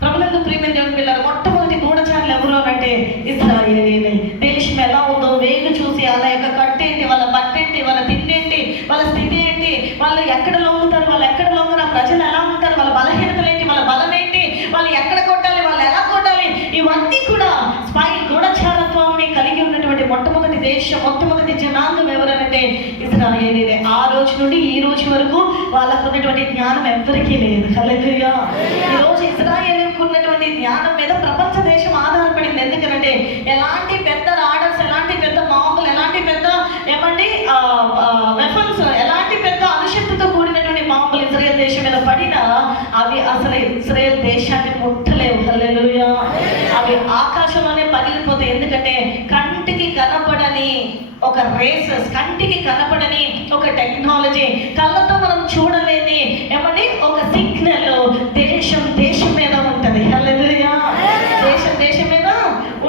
ప్రభునందు ప్రియమైన దేవుని పిల్లలు, మొట్టమొదటి గూఢచారులు ఎవరు అంటే ఇశ్రాయేలీలే. దేశం ఎలా ఉందో వేగు చూసి వాళ్ళ యొక్క కట్టేంటి, వాళ్ళ బట్టేంటి, వాళ్ళ తిండేంటి, వాళ్ళ స్థితి ఏంటి, వాళ్ళు ఎక్కడ లొంగుతారు, వాళ్ళు ఎక్కడ లొంగరు, ఆ ప్రజలు ఎలా ఉంటారు, వాళ్ళ బలహీనతలు ఏంటి, వాళ్ళ బలం ఏంటి, వాళ్ళు ఎక్కడ కొట్టాలి, వాళ్ళు ఎలా కొట్టాలి, ఇవన్నీ కూడా గూఢచారత్వాన్ని కలిగి ఉన్నటువంటి మొట్టమొదటి జనాంగం ఎవరనంటే ఇశ్రాయేలీలే. ఆ రోజు నుండి ఈ రోజు వరకు వాళ్ళకు ఉన్నటువంటి జ్ఞానం ఎవరికీ లేదు. హల్లెలూయా. ఈ రోజు ఇశ్రాయేలీలకు ఉన్నటువంటి జ్ఞానం మీద ప్రపంచ దేశం ఆధారపడింది. ఎందుకంటే ఎలాంటి పెద్ద రాడర్స్, ఎలాంటి పెద్ద బాంబులు, ఎలాంటి పెద్ద ఏమండి వెపన్స్, ఎలాంటి పెద్ద అనుశక్తితో కూడినటువంటి బాంబులు ఇశ్రాయేల్ దేశం మీద పడినా అవి అసలు ఇశ్రాయేల్ దేశాన్ని ముట్టలేవు. హల్లెలూయా. అవి ఆకాశంలోనే పగిలిపోతాయి. ఎందుకంటే కంటికి కనపడని ఒక రేసెస్, కంటికి కనపడని ఒక టెక్నాలజీ, కళ్ళతో మనం చూడలేని ఏమండి ఒక సిగ్నల్ దేశం మీద ఉంటది. హల్లెలూయా. దేశం మీద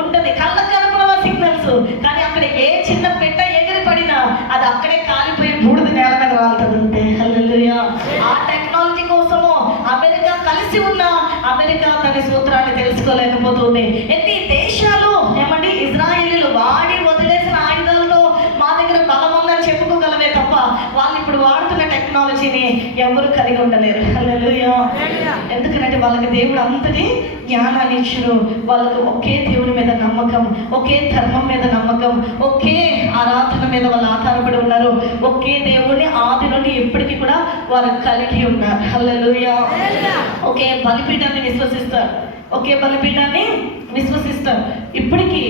ఉంటది. కళ్ళకు కనపడవ సిగ్నల్స్, కానీ అక్కడ ఏ చిన్న పెట్ట ఎగిరి పడినా అది అక్కడే కాలిపోయి బూడిద నేల మీద రాలుతుంది అంతే. హల్లెలూయా. ఆ టెక్నాలజీ కోసము అమెరికా కలిసి ఉన్న అమెరికా తన సూత్రాన్ని తెలుసుకోలేకపోతుంది. ఎన్ని దేశాలు ఏమండి ఇశ్రాయేలీలు వాడి వదిలేసిన ఆయుధాలతో మా దగ్గర బలం ఉందని చెప్పుకోగలవే తప్ప వాళ్ళు ఇప్పుడు వాడుతున్న టెక్నాలజీని ఎవరు కలిగి ఉండలేరు. హల్లెలూయా. ఎందుకంటే వాళ్ళకి దేవుడు అంతటి జ్ఞానాన్ని ఇచ్చారు. వాళ్ళకు ఒకే దేవుని మీద నమ్మకం, ఒకే ధర్మం మీద నమ్మకం, ఒకే ఆరాధన మీద వాళ్ళు ఆధారపడి ఉన్నారు. ఒకే దేవుడిని ఆది నుండి ఇప్పటికీ కూడా వారు కలిగి ఉన్నారు. హల్లెలూయా. ఒకే బలిపీఠాన్ని విశ్వసిస్తారు, ఒకే బలిపీఠాన్ని విశ్వసిస్తారు. ఇప్పటికీ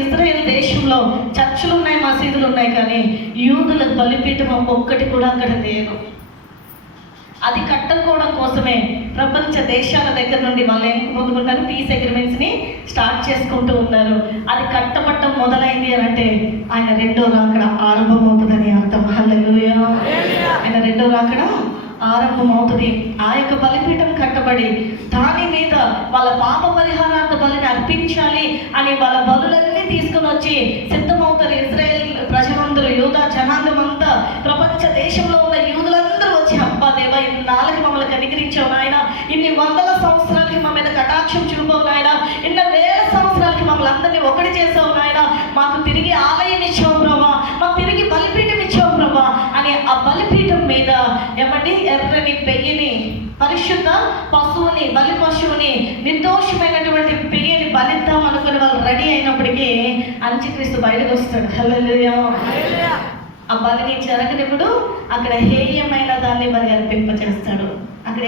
ఇజ్రాయెల్ దేశంలో చర్చిలు ఉన్నాయి, మసీదులు ఉన్నాయి, కానీ యూదుల బలిపీఠం ఒక్కటి కూడా అక్కడ లేదు. అది కట్టుకోవడం కోసమే ప్రపంచ దేశాల దగ్గర నుండి వాళ్ళు ఏం పొందుకుంటారు? పీస్ అగ్రిమెంట్స్ని స్టార్ట్ చేసుకుంటూ ఉన్నారు. అది కట్టబట్టం మొదలైంది అని అంటే ఆయన రెండో రాకడ ఆరంభమవుతుందని అర్థం. హల్లెలూయా. ఆయన రెండో రాకడ ఆరంభమవుతుంది. ఆ యొక్క బలిపీఠం కట్టబడి దాని మీద వాళ్ళ పాప పరిహారార్థ బలిని అర్పించాలి అని వాళ్ళ బలులన్నీ తీసుకుని వచ్చి సిద్ధమవుతారు. ఇజ్రాయేల్ ప్రజలందరూ, యూదా జనాంగం అంతా, ప్రపంచ దేశంలో ఉన్న యూదులందరూ వచ్చి, అబ్బా దేవా, ఇన్నాళ్ళకి మమ్మల్ని కనికరించావు నాయన, ఇన్ని వందల సంవత్సరాలకి మా మీద కటాక్షం చూపవు నాయన, ఇన్ని వేల సంవత్సరాలకి మమ్మల్ని అందరినీ ఒకటి చేసావు నాయన, మాకు తిరిగి ఆలయం ఇచ్చావు ప్రభా, మాకు తిరిగి బలిపీఠం ఇచ్చావు ప్రభా అని ఆ బలిపీఠం మీద ఏమండి ఎర్రని పెయ్యిని పరిశుద్ధ పరిశుద్ధ పశువుని, బలి పశువుని, నిర్దోషమైనటువంటి పేరుని బలిద్దాం అనుకుని వాళ్ళు రెడీ అయినప్పటికీ అంత్యక్రీస్తు బయటకు వస్తాడు. హల్లెలూయా. ఆ బలిని జరగనిప్పుడు అక్కడ హేయమైన దాన్ని బలి అర్పింపజేస్తాడు. అక్కడ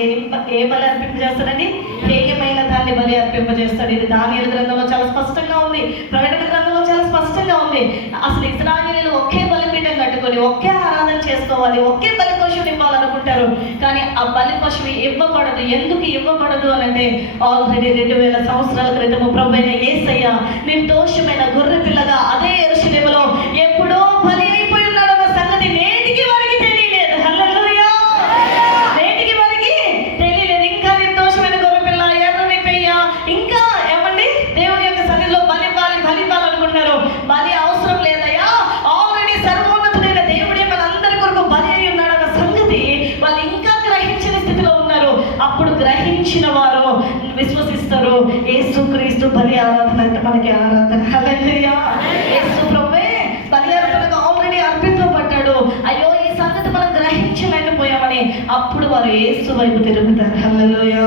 ఏ బలి అర్పింపజేస్తాడని? హేయమైన దాన్ని బలి అర్పింపజేస్తాడు. ఇది దానియేలు గ్రంథంలో చాలా స్పష్టంగా ఉంది, ప్రకటన గ్రంథంలో చాలా స్పష్టంగా ఉంది. అసలు ఇశ్రాయేలీయులు ఒకే బలిపీఠం కట్టుకొని ఒకే ఆరాధన చేసుకోవాలి, ఒకే బలి పశువుని ఇవ్వాలనుకుంటారు. కానీ ఆ బలి పశువు ఇవ్వబడదు. ఎందుకు ఇవ్వబడదు అని అంటే ఆల్రెడీ 2000 సంవత్సరాల క్రితము ప్రభువైన యేసయ్య నిర్దోషమైన గొర్రె పిల్లగా అదే యెరూషలేములో ఎప్పుడో బలి అయిపోయి ఉన్నాడన్న సంగతి నేటికి వారికి తెలియలేదు. హల్లెలూయా. నేటికి వారికి తెలియలేదు. ఇంకా నిర్దోషమైన గొర్రె పిల్ల, ఎర్రని పెయ్య, ఇంకా ఏమండి దేవుని యొక్క సన్నిధిలో బలిపాలనుకుంటున్నారు. బలి అవసరం లేదయ్యా, ఆల్రెడీ సర్వోన్నతుడైన దేవుడే మనందరి కొరకు బలి అయి ఉన్నాడన్న సంగతి వాళ్ళు ఇంకా గ్రహించిన స్థితిలో ఉన్నారు. అప్పుడు గ్రహించిన వారు విశ్వసిస్తారు. యేసుక్రీస్తు బలి ఆరాధన అంటే మనకి ఆరాధన. హల్లెలూయా. యేసు ప్రభువే బలి అర్పణగా ఆల్రెడీ అర్పింపబడ్డాడు. అయ్యో ఈ సంగతి మనం గ్రహించలేకపోయామని అప్పుడు వారు యేసు వైపు తిరుగుతారు. హల్లెలూయా.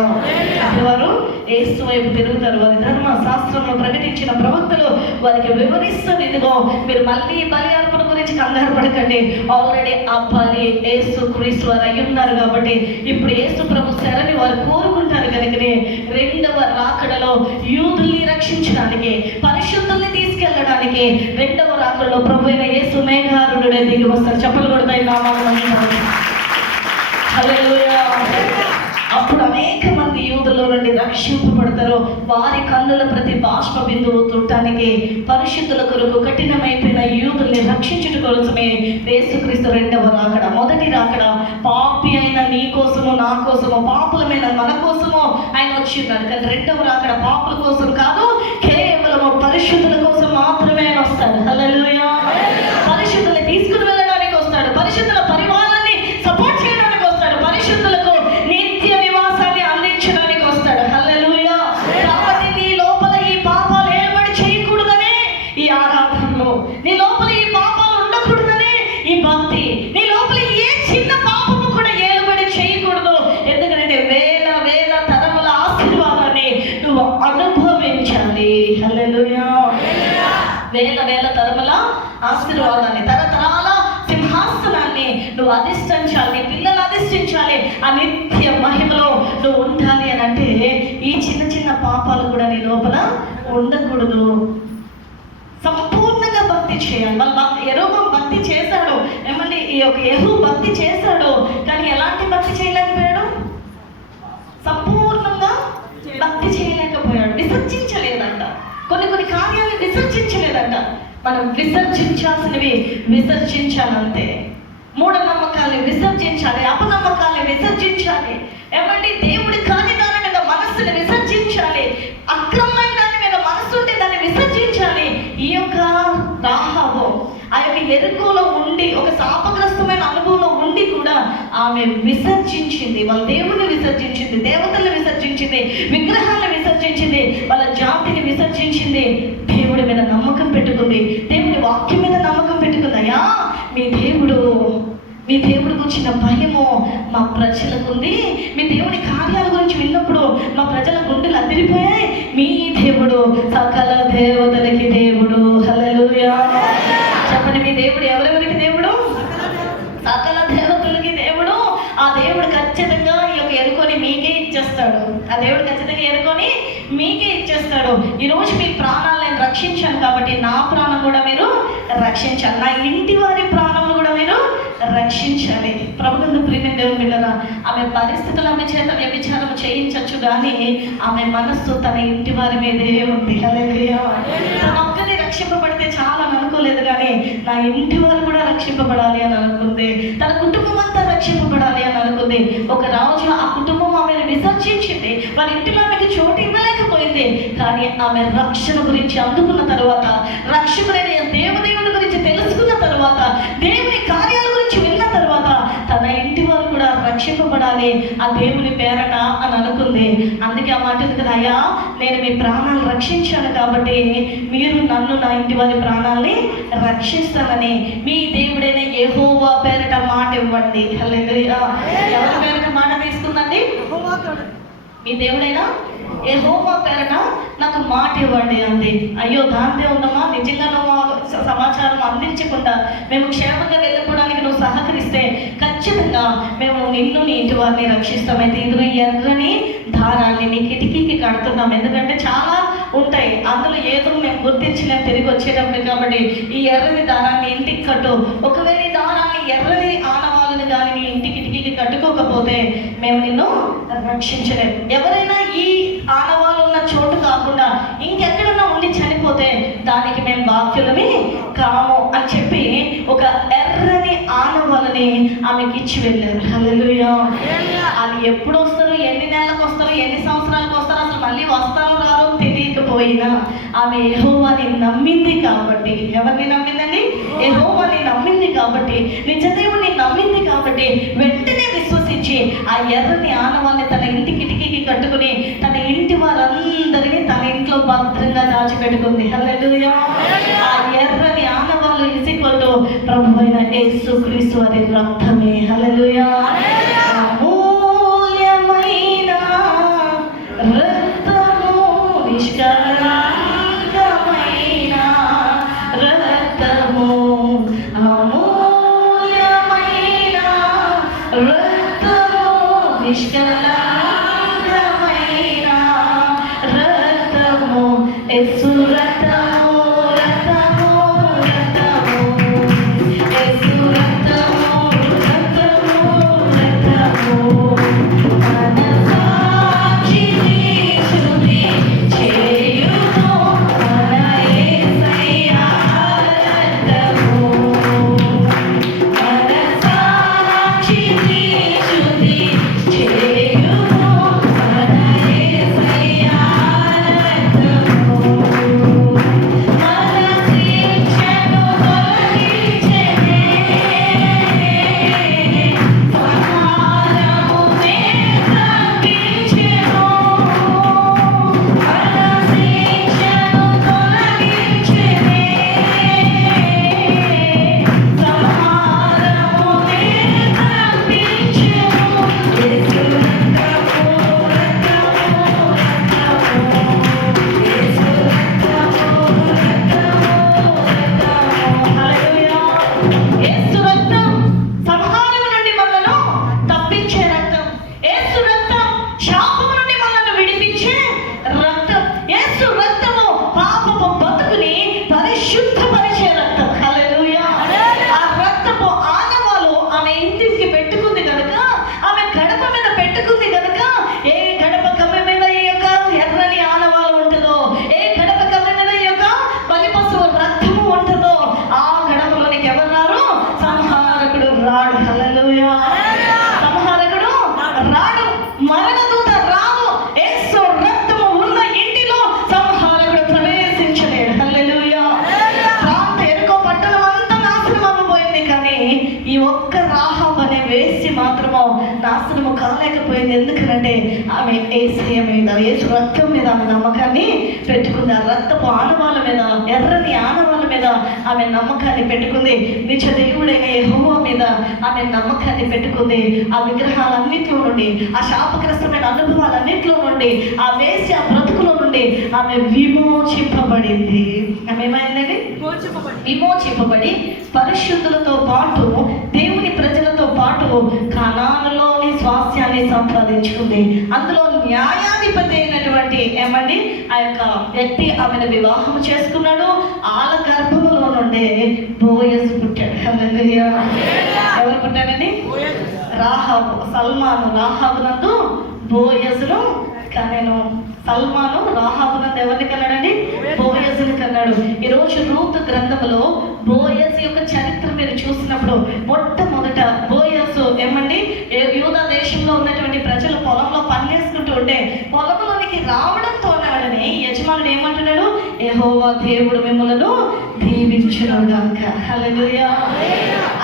అప్పుడు వారు యేసు వైపు తిరుగుతారు. వారి ధర్మశాస్త్రంలో ప్రకటించిన ప్రవక్తలు వారికి వివరిస్తారు, ఇదిగో మీరు మళ్ళీ బలి అర్పణ గురించి కంగారు పడకండి, ఆల్రెడీ ఆ బలి యేసు క్రీస్తు వారు అయి ఉన్నారు కాబట్టి ఇప్పుడు యేసు ప్రభు శరణి వారు కోరుకుంటారు. కనుకనే రెండవ రాకడలో యూదుల్ని రక్షించడానికి, పరిశుద్ధుల్ని తీసుకెళ్ళడానికి రెండవ రాకడలో ప్రభు అయిన యేసు మేఘారుడే దిగి వస్తారు. చెప్పలు కొడతాయి నామాలు. హల్లెలూయా. అప్పుడు అనేక మంది యూదుల నుండి రక్షింపబడతారు. వారి కన్నుల ప్రతి బాష్ప బిందువు తుట్టానికి పరిశుద్ధుల కొరకు కఠినమైపోయిన యూదుల్ని రక్షించుట కోసమే యేసుక్రీస్తు రెండవ రాకడ. మొదటి రాకడ పాపి అయిన నీ కోసము, నా కోసము, పాపులమైన మన కోసము ఆయన వచ్చి ఉన్నాడు. కానీ రెండవ రాకడ పాపుల కోసం కాదు, కేవలము పరిశుద్ధుల కోసం మాత్రమే ఆయన వస్తాడు. హల్లెలూయా. పరిశుద్ధుల్ని తీసుకుని వెళ్ళడానికి వస్తాడు. పరిశుద్ధుల పరివారాన్ని సపోర్ట్ చేయడానికి వస్తాడు. పరిశుద్ధులకు నిత్య నివాసాన్ని అందించడానికి వస్తాడు. హల్లెలూయా. కాబట్టి నీ లోపల ఈ పాపాలు ఏర్పడి చేయకూడదనే ఈ ఆరాధనలో, నీ లోపల ఈ పాపాలు ఉండకూడదనే ఈ భక్తి, నీ లోపల ఏ చిన్న పాపము కూడా ఏర్పడి చేయకూడదు. ఎందుకంటే వేల వేల తరముల ఆశీర్వాదాన్ని నువ్వు అనుభవించాలి. హల్లెలూయా. వేల వేల తరముల ఆశీర్వాదాన్ని, తరతరాల సింహాసనాన్ని నువ్వు అధిష్ఠించాలి, పిల్లలు అధిష్ఠించాలి. ఆ నిత్య మహిమలో నువ్వు ఉండాలి అని అంటే ఈ చిన్న చిన్న పాపాలు కూడా నీ లోపల ఉండకూడదు. సంపూర్ణంగా భక్తి చేయాలి. వాళ్ళు యెరోబాము భక్తి చేశాడు, ఏమండి ఈ యొక్క యెహూ భక్తి చేశాడు, కానీ ఎలాంటి భక్తి చేయలేకపోయాడు? సంపూర్ణంగా భక్తి చేయలేకపోయాడు. విసర్జించలేదంట. కొన్ని కార్యాలను విసర్జించలేదంట. మనం విసర్జించాల్సినవి విసర్జించాలంతే. మూఢనమ్మకాల్ని విసర్జించాలి, అపనమ్మకాల్ని విసర్జించాలి. ఏమండి దేవుడి కాని దాని మీద మనస్సుని విసర్జించాలి. అక్రమమైన దాని మీద మనస్సు ఉంటే దాన్ని విసర్జించాలి. ఈ యొక్క రాహాబు ఆ యొక్క ఎరుకలో ఉండి, ఒక శాపగ్రస్తమైన అనుభవంలో ఉండి కూడా ఆమె విసర్జించింది. వాళ్ళ దేవుని విసర్జించింది, దేవతల్ని విసర్జించింది, విగ్రహాలను విసర్జించింది, వాళ్ళ జాతిని విసర్జించింది. దేవుడి మీద నమ్మకం పెట్టుకుంది, దేవుడి వాక్యం మీద నమ్మకం పెట్టుకుంది. అయ్యా మీ దేవుడి గురించిన భయము మా ప్రజలకు ఉంది. మీ దేవుడి కార్యాల గురించి విన్నప్పుడు మా ప్రజల గుండెలు అదిరిపోయాయి. మీ దేవుడు సకల దేవతలకి దేవుడు. హల్లెలూయా. చెప్పండి, మీ దేవుడు ఎవరెవరికి దేవుడు? సకల దేవతలకి దేవుడు. ఆ దేవుడు ఖచ్చితంగా ఈ యొక్క ఎరుకొని మీకే ఇచ్చేస్తాడు. ఆ దేవుడు ఖచ్చితంగా ఎరుకొని మీకే ఇచ్చేస్తాడు. ఈరోజు మీ ప్రాణాలు నేను రక్షించాను కాబట్టి నా ప్రాణం కూడా మీరు రక్షించాలి. నా ఇంటి వారి ప్రాణములు కూడా మీరు రక్షించాలి. ప్రభునందు ప్రియమైన దేవుని బిడ్డలారా, ఆమె పరిస్థితులు ఆమె చేత వ్యభిచారం చేయించవచ్చు, కానీ ఆమె మనస్సు తన ఇంటి వారి మీదే ఉంది. హల్లెలూయా. తన ఒక్కరి రక్షింపబడితే చాలా అని అనుకోలేదు, కానీ నా ఇంటి వారు కూడా రక్షింపబడాలి అని అనుకుంది. తన కుటుంబం అంతా రక్షింపబడాలి అని అనుకుంది. ఒక రాజు ఆ కుటుంబం ఆమెను విసర్జించింది, వాళ్ళ ఇంటిలో ఆమెకి చోటు ఇవ్వలేకపోయింది. కానీ ఆమె రక్షణ గురించి అందుకున్న తర్వాత, రక్షకుడైన దేవదేవుడి గురించి తెలుసుకున్న తర్వాత, దేవుని కార్యాల గురించి విన్న తర్వాత తన ఇంటి వారు కూడా రక్షింపబడాలి ఆ దేవుని పేరట అని అనుకుంది. అందుకే ఆ మాట ఉంది కదా, అయ్యా నేను మీ ప్రాణాలు రక్షించాను కాబట్టి మీరు నన్ను, నా ఇంటి వారి ప్రాణాలని రక్షిస్తానని మీ దేవుడైన యెహోవా పేరట మాట ఇవ్వండి. హల్లెలూయా. ఎవరి పేరట మాట తీసుకుందండి? మీ దేవుడైనా యెహోవా పేరట నాకు మాట ఇవ్వండి అంది. అయ్యో దాందే ఉందమ్మా, నిజంగా నువ్వు సమాచారం అందించకుండా మేము క్షేమంగా వెళ్ళిపోవడానికి నువ్వు సహకరిస్తే ఖచ్చితంగా మేము నిన్ను నీ ఇంటి వారిని రక్షిస్తామైతే ఇదిగో ఎర్రని దారాన్ని నీ కిటికీకి కడుతున్నాం. ఎందుకంటే చాలా ఉంటాయి, అందులో ఏదో మేము గుర్తించలేము తిరిగి వచ్చేటప్పుడు. కాబట్టి ఈ ఎర్రని దారాన్ని ఇంటికి కట్టు. ఒకవేళ ఈ దారాన్ని ఎర్రని ఆనవాళ్ళని కానీ నీ ఇంటి కిటికీకి కట్టుకోకపోతే మేము నిన్ను రక్షించలేము. ఎవరైనా ఈ ఆనవాళ్ళు ఉన్న చోటు కాకుండా ఇంకెక్కడన్నా ఉండి చనిపోతే దానికి మేము బాధ్యులమే కాము అని చెప్పి ఒక ఎర్రని ఆనవాళ్ళని ఆమెకి ఇచ్చి వెళ్ళారు. హల్లెలూయా. అది ఎప్పుడు వస్తారు, ఎన్ని నెలలకు వస్తారు, ఎన్ని సంవత్సరాలకు వస్తారు, అసలు మళ్ళీ వస్తారో రారో తెలియకపోయినా ఆమె యెహోవాని నమ్మింది కాబట్టి. ఎవరిని నమ్మిందండి? యెహోవాని నమ్మింది కాబట్టి, నిజ దేవుని నమ్మింది కాబట్టి వెంటనే విశ్వసించి ఆ ఎర్రని ఆనవాళ్ళని తన ఇంటి కిటికీకి కట్టుకుని తన ఇంటి వారందరినీ తన ఇంట్లో భద్రంగా దాచిపెట్టుకుంది. హల్లెలూయా. ఆ ఎర్రని ఆనవాళ్ళు ఈక్వల్ ప్రభువైన యేసుక్రీస్తు వారి రక్తమే. హల్లెలూయా. అమూల్యమైన రక్తము, నిష్కళంకమైన రక్తము, అమూల్యమైన రక్తము, నిష్కళంకమైన రక్తము, యేసు రక్తము, రక్తము, రక్తము, యేసు రక్తము, రక్తము, రక్తము, మన సాక్షిని శుద్ధి చేయును మన యేసయ్య రక్తము, మన సాక్షిని శుద్ధి చేయును మన యేసయ్య రక్తము, మన శిక్షను తొలగించెనే, సంహారమునే తప్పించెను, మన శిక్షను తొలగించెనే, సంహారమునే తప్పించెను, యేసు రక్తము, రక్తము, రక్తము, యేసు రక్తము, రక్తము, రక్తము. హల్లెలూయా. యేసు రక్తం సంహారం నుండి మనలను తప్పించే రక్తం. యేసు రక్తం శాపము నుండి మనలను విడిపించే రక్తం. యేసు రక్తము పాపపు బతుకుని పరిశుద్ధపరిచే రక్తం. హల్లెలూయా. ఆ రక్తపు ఆనవాలు ఆమె ఇంటికి పెట్టుకుంది కనుక, ఆమె గడప మీద పెట్టుకుంది కనుక, ఏ గడప కమ్మె మీద ఈ యొక్క ఎర్రని ఆనవాలు ఉంటుందో, ఏ గడప కమ్మె మీద ఈ యొక్క బలి పశువు రక్తము ఉంటుందో, ఆ గడపలోనికి ఎవరు రారు? సంహారకుడు రాడు. హల్లెలూయా. సంహారకుడు రాడు, మరణదూత రాదు. యేసు రక్తము ఉన్న ఇంటిలో సంహారకుడు ప్రవేశించలేడు. హల్లెలూయా. ప్రాంత ఎరుకో పట్టణం అంతా నాశనం అవ్వబోయింది, కానీ ఈ ఒక్క రాహాబు అనే వేసి మాత్రము నాశనము కాలేకపోయింది. ఎందుకంటే ఆమె యేసయ్య మీద, యేసు రక్తం మీద ఆమె నమ్మకాన్ని పెట్టుకుంది. ఆ రక్తపు ఆనవాళ్ళ మీద, ఎర్రని ఆనవాళ్ళ మీద ఆమె నమ్మకాన్ని పెట్టుకుంది. నిజ దేవుడైన యెహోవా మీద ఆమె నమ్మకాన్ని పెట్టుకుంది. ఆ విగ్రహాలన్నింటిలో నుండి, ఆ శాపగ్రస్తమైన అనుభవాలన్నింటిలో నుండి, ఆ వేసి ఆ బ్రతుకులో నుండి ఆమె విమోచింపబడింది. ఆమె ఏమైందండి? విమోచింపబడి పరిశుద్ధులతో పాటు దేవుని ప్రజలతో పాటు కనానులోని స్వాస్థ్యాన్ని సంపాదించుకుంది. అందులో న్యాయాధిపతి అయినటువంటి ఏమండి ఆ యొక్క వ్యక్తి ఆమెను వివాహం చేసుకున్నాడు. ఆల గర్భంలో నుండే బోయజు పుట్టాడు. హల్లెలూయా. ఎవరు పుట్టాడండి? రాహాబు. సల్మాను రాహాబు నందు బోయజును కనెను. సల్మాను రాహాబు నందు ఎవరిని కన్నాడండి? బోయజుని కన్నాడు. ఈరోజు రూతు గ్రంథంలో బోయజు యొక్క చరిత్ర మీరు చూసినప్పుడు మొట్టమొదట బోయజు ఏమండి యూదా దేశంలో ఉన్నటువంటి ప్రజలు పొలంలో పనిచేసుకుంటూ ఉంటే పొలంలోనికి రావడంతో యజమానుడు ఏమంటున్నాడు? యెహోవా దేవుడు మిమ్మలను దీవించునుగాక. హల్లెలూయా.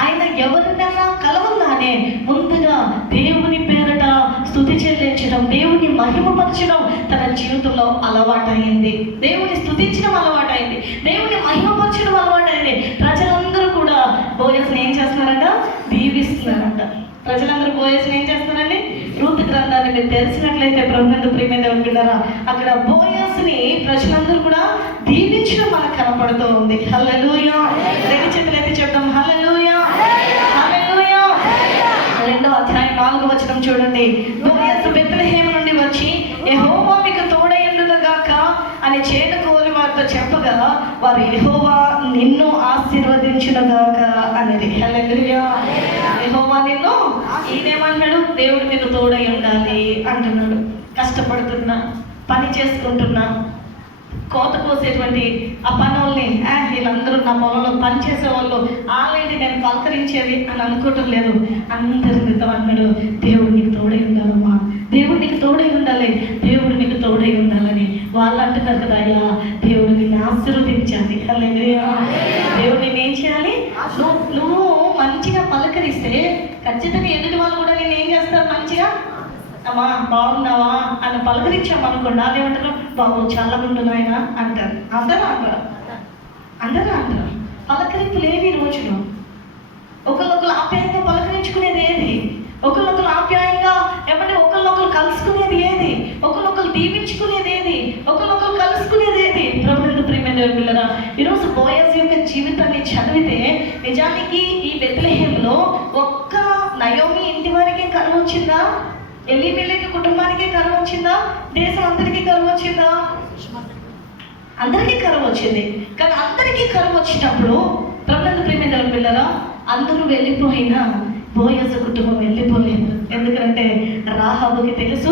ఆయన ఎవరినైనా కలవగానే ముందుగా దేవుని పేరట స్తుతి చెల్లించడం, దేవుని మహిమపరచడం తన జీవితంలో అలవాటైంది. దేవుని స్తుతించడం అలవాటైంది, దేవుని మహిమపరచడం అలవాటైంది. ప్రజలందరూ కూడా బోయస్ని ఏం చేస్తున్నారంట? దీవిస్తున్నారంట. ప్రజలందరూ బోయస్ని ఏం చేస్తారండి? రూతు గ్రంథాన్ని మీరు తెలిసినట్లయితే ప్రభునందు ప్రియమైన దేవుని బిడ్డలారా, అక్కడ బోయస్ని ప్రజలందరూ కూడా దీవించడం మనకు కనపడుతూ ఉంది. హల్లెలూయా. రెండు చేతులైతే చెప్తాం హల్లెలూయా, హల్లెలూయా. 2వ అధ్యాయం 4వ వచనం చూడండి. బోయసు బెత్లెహేము నుండి వచ్చి యెహోవా మీకు తోడయుండునుగాక అని చేనుకోరి వారితో చెప్పగా వారు యెహోవా నిన్ను ఆశీర్వదించునుగాక అనేది. హల్లెలూయా. యెహోవా నిన్ను, ఈయనేమన్నాడు? దేవుడు నిన్ను తోడై ఉండాలి అంటున్నాడు. కష్టపడుతున్నా, పని చేసుకుంటున్నా, కోత కోసేటువంటి ఆ పనుల్ని వీళ్ళందరూ నా పొలంలో పని చేసేవాళ్ళు ఆల్రెడీ నేను పలకరించేది అని అనుకోవటం లేదు. అందరి క్రితం అన్నాడు, దేవుడు నీకు తోడై ఉండాలమ్మా, దేవుడు నీకు తోడై ఉండాలి, దేవుడు నీకు తోడై ఉండాలని. వాళ్ళు అంటున్నారు కదా, అయ్యా దేవుడు నిన్ను ఆశీర్వదించాలి. హల్లెలూయా. దేవుడు నిన్ను ఏం చేయాలి? నువ్వు మంచిగా పలకరిస్తే ఖచ్చితంగా ఎదుటి వాళ్ళు కూడా నేను ఏం చేస్తారు? మంచిగా అమ్మా బాగున్నావా అని పలకరించామనుకోండి, వాళ్ళు ఏమంటారు? బాబు చాలా ఉంటున్నాయన అంటారు. అందరూ అంటారు. పలకరింపులు ఏవి రోజులు? ఒకళ్ళొకరు ఆప్యాయంగా పలకరించుకునేది ఏది? ఒకళ్ళొకరు ఆప్యాయంగా ఏమంటే ఒకళ్ళొకరు కలుసుకునేది ఏది? ఒకళ్ళొకరు దీవించుకునేది ఏది? ఒకళ్ళొకరు కలుసుకునేది ఏది? ప్రభునందు ప్రియమైన పిల్లరా, ఈరోజు బోయస్ యొక్క జీవితాన్ని చదివితే నిజానికి ఈ బెత్లెహేములో ఒక్క నయోమి ఇంటి వారికే కరువు వచ్చిందా? ఎలీమెలెకు కుటుంబానికి కరువు వచ్చిందా? దేశం అందరికీ కరువు వచ్చిందా? అందరికీ కరువు వచ్చింది. కానీ అందరికీ కరువు వచ్చినప్పుడు ప్రభునందు ప్రియమైన పిల్లరా, అందరూ వెళ్ళిపోయినా బోయస్ కుటుంబం వెళ్ళిపోలేదు. ఎందుకంటే రాహాబుకి తెలుసు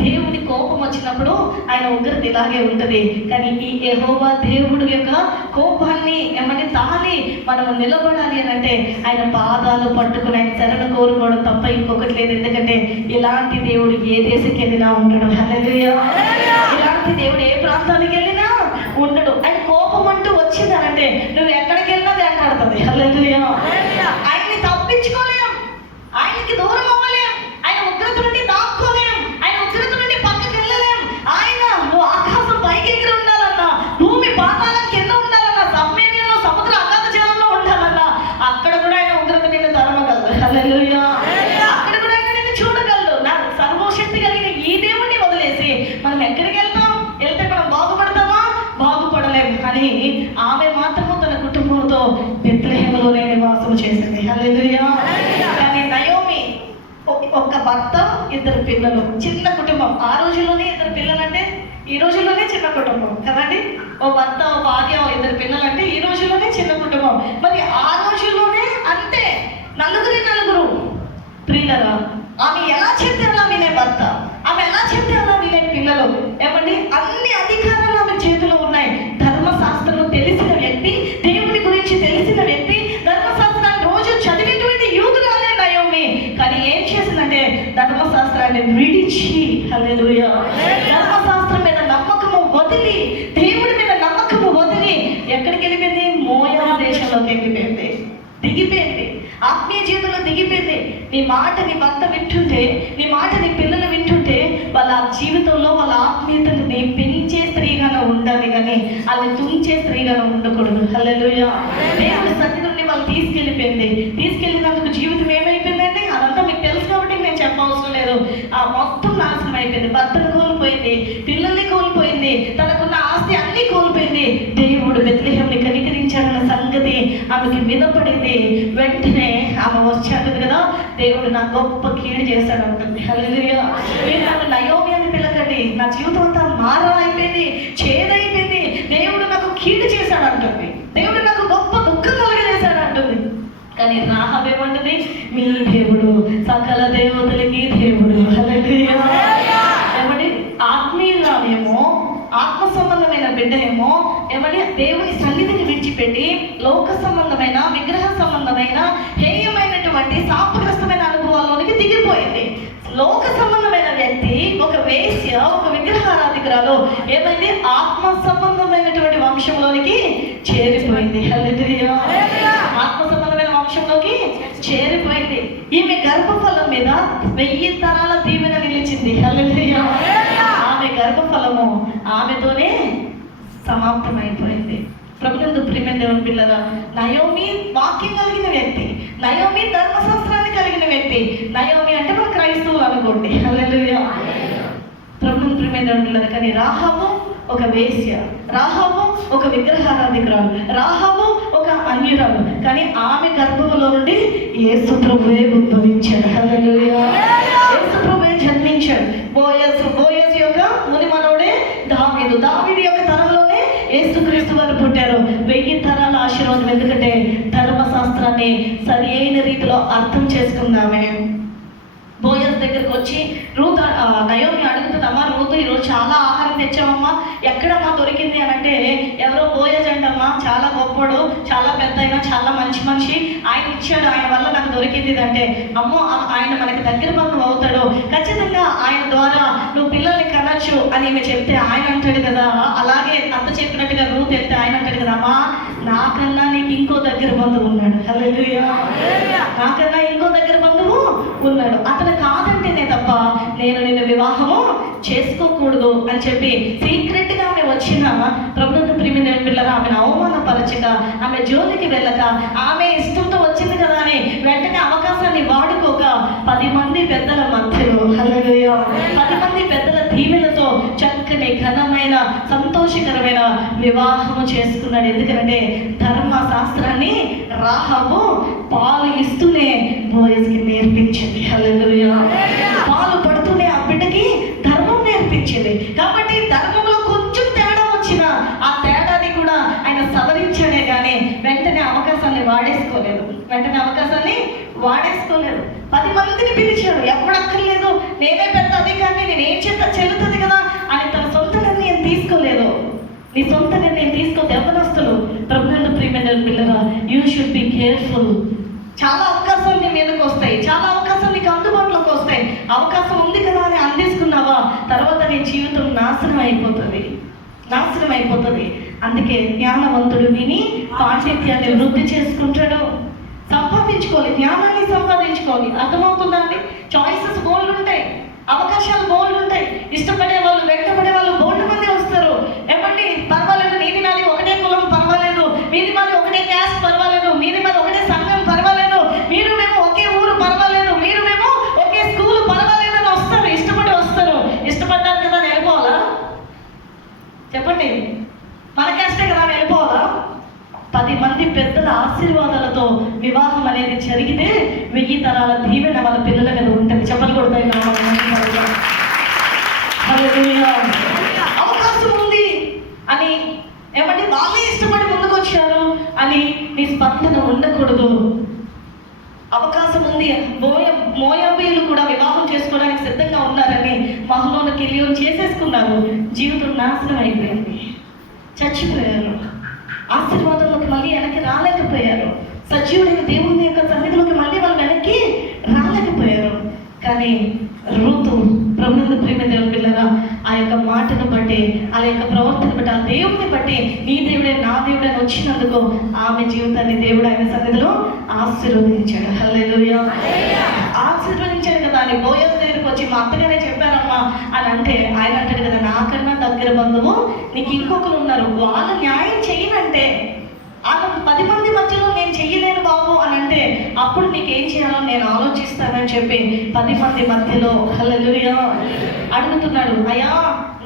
దేవుడి కోపం వచ్చినప్పుడు ఆయన ఉగ్రత ఇలాగే ఉంటుంది. కానీ ఈ యెహోవా దేవుడి యొక్క కోపాన్ని ఏమని తాళి మనం నిలబడాలి అని అంటే ఆయన పాదాలు పట్టుకుని ఆయన శరణ కోరుకోవడం తప్ప ఇంకొకటి లేదు. ఎందుకంటే ఇలాంటి దేవుడు ఏ దేశకి వెళ్ళినా ఉండడు. హల్లెలూయా. ఇలాంటి దేవుడు ఏ ప్రాంతానికి వెళ్ళినా ఉండడు. ఆయన కోపం అంటూ వచ్చిందనంటే నువ్వు ఎక్కడికి వెళ్ళినా వెంటాడుతుంది. హల్లెలూయా. ఆయన్ని తప్పించుకోలేం, ఆయనకి దూరం అవ్వలేం, ఆయన ఉగ్రత నుండి దాక్కోలేం, ఆయన ఉగ్రత నుండి పక్కకి వెళ్ళలేం. ఆయన నువ్వు ఆకాశం పైకి ఎగిరి ఉండాలన్నా, భూమి పాతాళం కింద ఉండాలన్నా, సమ్మేళనంలో సముద్ర అగాధ జలంలో ఉండాలన్నా అక్కడ కూడా ఆయన ఉగ్రత నిన్ను తరమగలదు. హల్లెలూయా. అక్కడ కూడా ఆయన నిన్ను చూడగలడు. నాకు సర్వశక్తి కలిగిన ఈ దేవుడిని వదిలేసి మనం ఎక్కడికి వెళ్తే మనం బాగుపడతామా? బాగుపడలేము. కానీ ఆమె మాత్రము తన కుటుంబంతో బెత్లెహేములోనే నివాసం చేసింది. హల్లెలూయా. కానీ నయోమి ఒక్క భర్త, 2 పిల్లలు, చిన్న కుటుంబం. ఆ రోజుల్లోనే 2 పిల్లలు అంటే ఈ రోజుల్లోనే చిన్న కుటుంబం కదండి. ఓ భర్త, ఓ భార్య, 2 పిల్లలు అంటే ఈ రోజుల్లోనే చిన్న కుటుంబం. మరి ఆ రోజుల్లోనే అంతే, నలుగురు ప్రియులరా. ఆమె ఎలా చెప్తే అలా వినే భర్త, ఆమె ఎలా చెప్తే అలా వినే పిల్లలు. ఏమండి, అన్ని అధికారాలు ఆమె చేతిలో ఉన్నాయి. ధర్మశాస్త్రం తెలిసిన వ్యక్తి, దేవుని గురించి తెలిసిన వ్యక్తి, ధర్మశాస్త్రాన్ని రోజు చదివేటువంటి యూదురాలే నయోమి. కానీ ఏం చేసిందంటే ధర్మశాస్త్రాన్ని విడిచి, హల్లెలూయా, ధర్మశాస్త్రం మీద నమ్మకము వదిలి, దేవుడి మీద నమ్మకము వదిలి ఎక్కడికి వెళ్ళిపోయింది? మోయాబు దేశంలోకి వెళ్ళిపోయింది, దిగిపోయింది, ఆత్మీయ జీవితంలో దిగిపోయింది. నీ మాట నీ భర్త వింటుంటే, నీ మాట నీ పిల్లలు వింటుంటే వాళ్ళ జీవితంలో వాళ్ళ ఆత్మీయతను పెంచే స్త్రీగానే ఉండాలి, కానీ వాళ్ళని తుంచే స్త్రీగానే ఉండకూడదు. హల్లెలూయా. దేవుడి సన్నిధి నుండి వాళ్ళు తీసుకెళ్ళినందుకు జీవితం ఏమైపోయిందండి? అదంతా మీకు తెలుసు కాబట్టి నేను చెప్పవసరం లేదు. ఆ మొత్తం నాశనం అయిపోయింది. భర్తను కోల్పోయింది, పిల్లల్ని కోల్పోయింది, తనకున్న ఆస్తి అన్నీ కోల్పోయింది. దేవుడు బెత్లెహేముని కనికరించాడన్న సంగతి ఆమెకి వినపడింది. వెంటనే ఆమె వచ్చాడు కదా, దేవుడు నా గొప్ప కీడు చేశాడు అంటుంది. హల్లెలూయా. మీరు నాకు నయోమి అని పిలకండి, నా జీవితం అంతా మారా అయిపోయింది, చేదైపోయింది, దేవుడు నాకు కీడు చేశాడు అంటుంది, దేవుడు నాకు గొప్ప దుఃఖం కలిగజేశాడు అంటుంది. కానీ రాహాబు ఏమంటుంది? మీ దేవుడు సకల దేవతలకి దేవుడు. హల్లెలూయా. ఏమండి, ఆత్మీయురాలేమో, ఆత్మ సంబంధమైన బిడ్డ ఏమో ఏమని దేవుని సన్నిధిని విడిచిపెట్టి లోక సంబంధమైన, విగ్రహ సంబంధమైన, హేయమైనటువంటి శాపగ్రస్తమైన అనుభవాల్లోనికి దిగిపోయింది. లోక సంబంధమైన వ్యక్తి, ఒక వేశ్య, ఒక విగ్రహారాధికురాలు ఏమైంది? ఆత్మ సంబంధమైనటువంటి వంశంలోనికి చేరిపోయింది. హల్లెలూయా. ఆత్మ సంబంధమైన వంశంలోకి చేరిపోయింది. ఈమె గర్భఫలం మీద 1000 తరాల దీవెన నిలిచింది. హల్లెలూయా. ఆమె గర్భఫలము ఆమెతోనే సమాప్తమైపోయింది. ప్రభునందు ప్రియమైన దేవుని పిల్లరా, నయోమి వాక్యం కలిగిన వ్యక్తి, నయోమి ధర్మశాస్త్రాన్ని కలిగిన వ్యక్తి. నయోమి అంటే మన క్రైస్తవులు అనుకోండి. హల్లెలూయా. ప్రభునందు ప్రియమైన దేవుని పిల్లరా, కానీ రాహాబు ఒక వేశ్య, రాహాబు ఒక విగ్రహారాధికురాలు, రాహాబు ఒక అన్యురాలు. కానీ ఆమె గర్భంలో నుండి యేసు ప్రభువే ఉద్భవించాడు. హల్లెలూయా. యేసు ప్రభువే జన్మించాడు. బోయస్ యొక్క ముని మనవడే దావీదు, దావీదు యొక్క తరంలోనే యేసుక్రీస్తు వారు పుట్టారు. 1000 తరాల ఆశీర్వాదం. ఎందుకంటే ధర్మశాస్త్రాన్ని సరి అయిన రీతిలో అర్థం చేసుకుందామే. బోయస్ దగ్గరికి వచ్చి నయోమి అడుగుతుందమ్మా, రూతు ఈరోజు చాలా ఆహారం తెచ్చామమ్మా, ఎక్కడమ్మా దొరికింది అని అంటే, ఎవరో బోయస్ అంటమ్మా, చాలా గొప్పడు, చాలా పెద్ద అయినా చాలా మంచి మనిషి, ఆయన ఇచ్చాడు, ఆయన వల్ల నాకు దొరికింది అంటే, అమ్మో ఆయన మనకి దగ్గర బంధువు అవుతాడు, ఖచ్చితంగా ఆయన ద్వారా నువ్వు పిల్లల్ని కనొచ్చు అని ఈమె చెప్తే ఆయన అంటాడు కదా, అలాగే అంత చెప్పినట్టుగా రూతు చెప్తే ఆయన అంటాడు కదా, అమ్మా నాకన్నా నీకు ఇంకో దగ్గర బంధువు ఉన్నాడు. హల్లెలూయా. నాకన్నా ఇంకో దగ్గర బంధువు ఉన్నాడు, అతను కాదంటేనే తప్ప నేను నిన్ను వివాహము చేసుకోకూడదు అని చెప్పి సీక్రెట్గా ఆమె వచ్చిన ప్రభుత్వ ప్రియమైన పిల్లలు ఆమెను అవమానపరచక, ఆమె జోలికి వెళ్ళక, ఆమె ఇష్టంతో వచ్చింది కదా అని వెంటనే అవకాశాన్ని వాడుకోక 10 మంది పెద్దల మధ్యలో, హల్లెలూయా, 10 మంది పెద్దల దీవెనతో చక్కని ఘనమైన సంతోషకరమైన వివాహము చేసుకున్నాడు. ఎందుకంటే ధర్మశాస్త్రాన్ని రాహాబు పాలు ఇస్తూనే బోయస్కి నేర్పించింది. హల్లెలూయా. పాలు పడుతూనే ఆ బిడ్డకి ధర్మం నేర్పించింది. కాబట్టి ధర్మంలో కొంచెం తేడా వచ్చినా ఆ తేడాని కూడా ఆయన సవరించాడే కానీ వెంటనే అవకాశాన్ని వాడేసుకోలేదు. 10 మందిని పిలిచాడు. ఎప్పుడక్కర్లేదు, నేనే పెద్ద అధికారిని, నేను ఏం చేత చెల్లుతుంది కదా అని తన సొంత నిర్ణయం తీసుకోలేదు. నీ సొంత నిర్ణయం తీసుకోతే యవ్వనస్తులు, ప్రభునందు ప్రియమైన పిల్లగా, యూ షుడ్ బి కేర్ఫుల్. చాలా అవకాశాలు నీ మీదకి వస్తాయి, చాలా అవకాశాలు నీకు అందుబాటులోకి వస్తాయి. అవకాశం ఉంది కదా అని అందించుకున్నావా, తర్వాత నీ జీవితం నాశనం అయిపోతుంది. అందుకే జ్ఞానవంతుడు విని పాండిత్యాన్ని వృద్ధి చేసుకుంటాడు. సంపాదించుకోవాలి, జ్ఞానాన్ని సంపాదించుకోవాలి. అర్థమవుతుందండి? చాయిసెస్ బోల్డ్ ఉంటాయి, అవకాశాలు బోల్డ్ ఉంటాయి. ఇష్టపడే వాళ్ళు, వెంటపడే వాళ్ళు బోల్డ్ మంది వస్తారు. ఏమండి, పర్వాలేదు, నీది నాది ఒకటే కులం పర్వాలేదు, మీది మాది ఒకటే క్యాస్ట్ పర్వాలేదు, మీది మాది ఒకటే సంఘం పర్వాలేదు, మీరు మేము ఒకే ఊరు పర్వాలేదు, మీరు మేము ఒకే స్కూల్ పర్వాలేదు అని వస్తారు. ఇష్టపడ్డారు కదా అని వెళ్ళిపోవాలా? చెప్పండి, మన క్యాస్టే కదా అని వెళ్ళిపోవాలా? 10 మంది పెద్దల ఆశీర్వాదాలతో వివాహం అనేది జరిగితే 1000 తరాల దీవెన వాళ్ళ పిల్లల మీద ఉంటుంది. చెప్పలు కొడతాయి. అవకాశం ఉంది అని ఏమంటే వాళ్ళే ఇష్టపడి ముందుకు వచ్చారు అని నీ స్పందన ఉండకూడదు. అవకాశం ఉంది. మోయాబీయులు కూడా వివాహం చేసుకోవడానికి సిద్ధంగా ఉన్నారని మహలోను కిలియోను చేసేసుకున్నారు. జీవితం నాశనం అయిపోయింది, చచ్చిపోయారు. ఆశీర్వాదంలోకి మళ్ళీ వెనక్కి రాలేకపోయారు. సజీవుడైన దేవుని యొక్క సన్నిధిలోకి మళ్ళీ వాళ్ళు వెనక్కి రాలేకపోయారు. కానీ రూతు, ప్రభునందు ప్రియమైన దేవుని పిల్లరా, ఆ యొక్క మాటను బట్టి, ఆ యొక్క ప్రవర్తన బట్టి, ఆ దేవుని బట్టి నీ దేవుడే నా దేవుడే అని వచ్చినందుకు ఆమె జీవితాన్ని దేవుడు ఆయన సన్నిధిలో ఆశీర్వదించాడు. హల్లెలూయా. ఆశీర్వదించాడు కదా అని బోయస్ దగ్గరికి వచ్చి మా అత్తగానే చెప్పారమ్మా అని అంటే ఆయన అంటాడు కదా, నాకన్నా దగ్గర బంధువు నీకు ఇంకొకరు ఉన్నారు, వాళ్ళు న్యాయం చేయనంటే, ఆ 10 మంది మధ్యలో నేను చెయ్యలేను బాబు అని అంటే అప్పుడు నీకేం చేయాలో నేను ఆలోచిస్తానని చెప్పి 10 మంది మధ్యలో, హల్లెలూయా, అడుగుతున్నాడు. అయ్యా,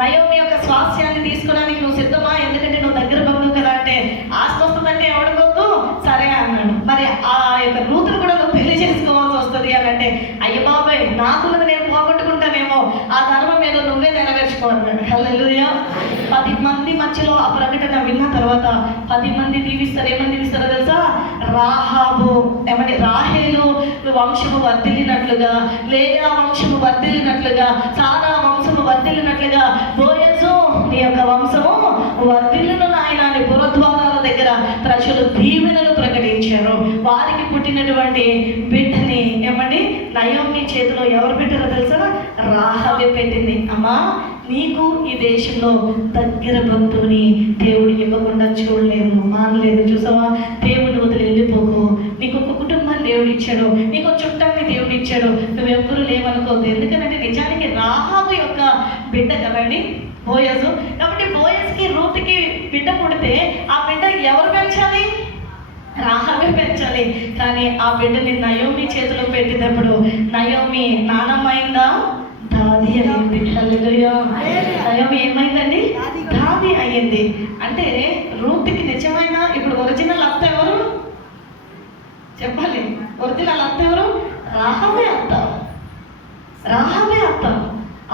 నయోమి యొక్క స్వాస్థ్యాన్ని తీసుకోవడానికి నువ్వు సిద్ధమా? ఎందుకంటే నువ్వు దగ్గర బంధువు కదా అంటే, ఆస్తి వస్తుందంటే ఎవడికొద్దు, సరే అన్నాడు. మరి ఆ యొక్క రూతును కూడా నువ్వు పెళ్లి చేసుకోవాల్సి వస్తుంది అని అంటే, అయ్య బాబాయ్, నాకున్నది నేను పోగొట్టుకుంటానేమో, ఆ ధర్మం ఏదో నువ్వే నెరవేర్చుకోవాలన్నాడు. హల్లెలూయా. 10 మంది మధ్యలో ఆ ప్రకటన విన్న తర్వాత 10 మంది దీవిస్తారు. ఏమని దీవిస్తారో తెలుసా? రాహాబు, ఏమని, రాహేలు వంశము వర్ధిల్లినట్లుగా, లేయా వంశము వర్ధిల్లినట్లుగా, సారా వంశము వర్ధిల్లినట్లుగా, బోయజు నీ యొక్క వంశము వర్ధిల్లును నాయన అని పురద్వారాల దగ్గర ప్రజలు దీవెనలు ప్రకటించారు. వారికి పుట్టినటువంటి బిడ్డని ఏమండి నయోమి చేతిలో ఎవరు పెట్టారో తెలుసా? రాహాబే పెట్టింది. అమ్మా, నీకు ఈ దేశంలో దగ్గర బంధువుని దేవుడు ఇవ్వకుండా చూడలేదు, మానలేదు. చూసావా, దేవుడిని వదిలి వెళ్ళిపోకు. నీకు ఒక కుటుంబాన్ని దేవుడు ఇచ్చాడు, నీకు చుట్టాన్ని దేవుడు ఇచ్చాడు, నువ్వెవ్వరూ లేవనుకోవద్దు. ఎందుకంటే నిజానికి రాహాబు యొక్క బిడ్డ కదండి బోయజు. కాబట్టి బోయజ్కి రూతుకి బిడ్డ పుడితే ఆ బిడ్డ పెంచాలి. కానీ ఆ బిడ్డని నయోమి చేతిలో పెట్టినప్పుడు నయోమి నానమ్మైందా, దాది అయింది. హల్లెలూయా. నయోమి ఏమైందండి? దాది అయ్యింది. అంటే రూత్కి నిజమైన ఇప్పుడు ఒరిజినల్ అత్త ఎవరు చెప్పాలి? ఒరిజినల్ అత్త ఎవరు? రాహబే అత్త. రాహబే అత్త.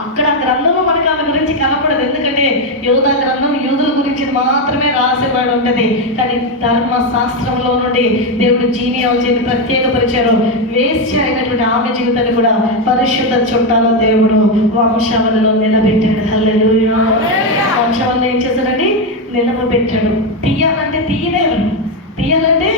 అక్కడ గ్రంథంలో మనకు ఆమె గురించి కనపడదు. ఎందుకంటే యోధా గ్రంథం యూదుల గురించి మాత్రమే రాసేవాడు ఉంటుంది. కానీ ధర్మశాస్త్రంలో నుండి దేవుడు జీనియాలజీని ప్రత్యేకపరిచారు. వేస్ట్ అయినటువంటి ఆమె జీవితాన్ని కూడా పరిశుద్ధ చుట్టాల దేవుడు వంశావళిలో నిలబెట్టాడు. హల్లెలూయా. వంశావళిలో ఏం చేశాడండి? నిలబెట్టాడు. తీయాలంటే తీయలేరు, తీయాలంటే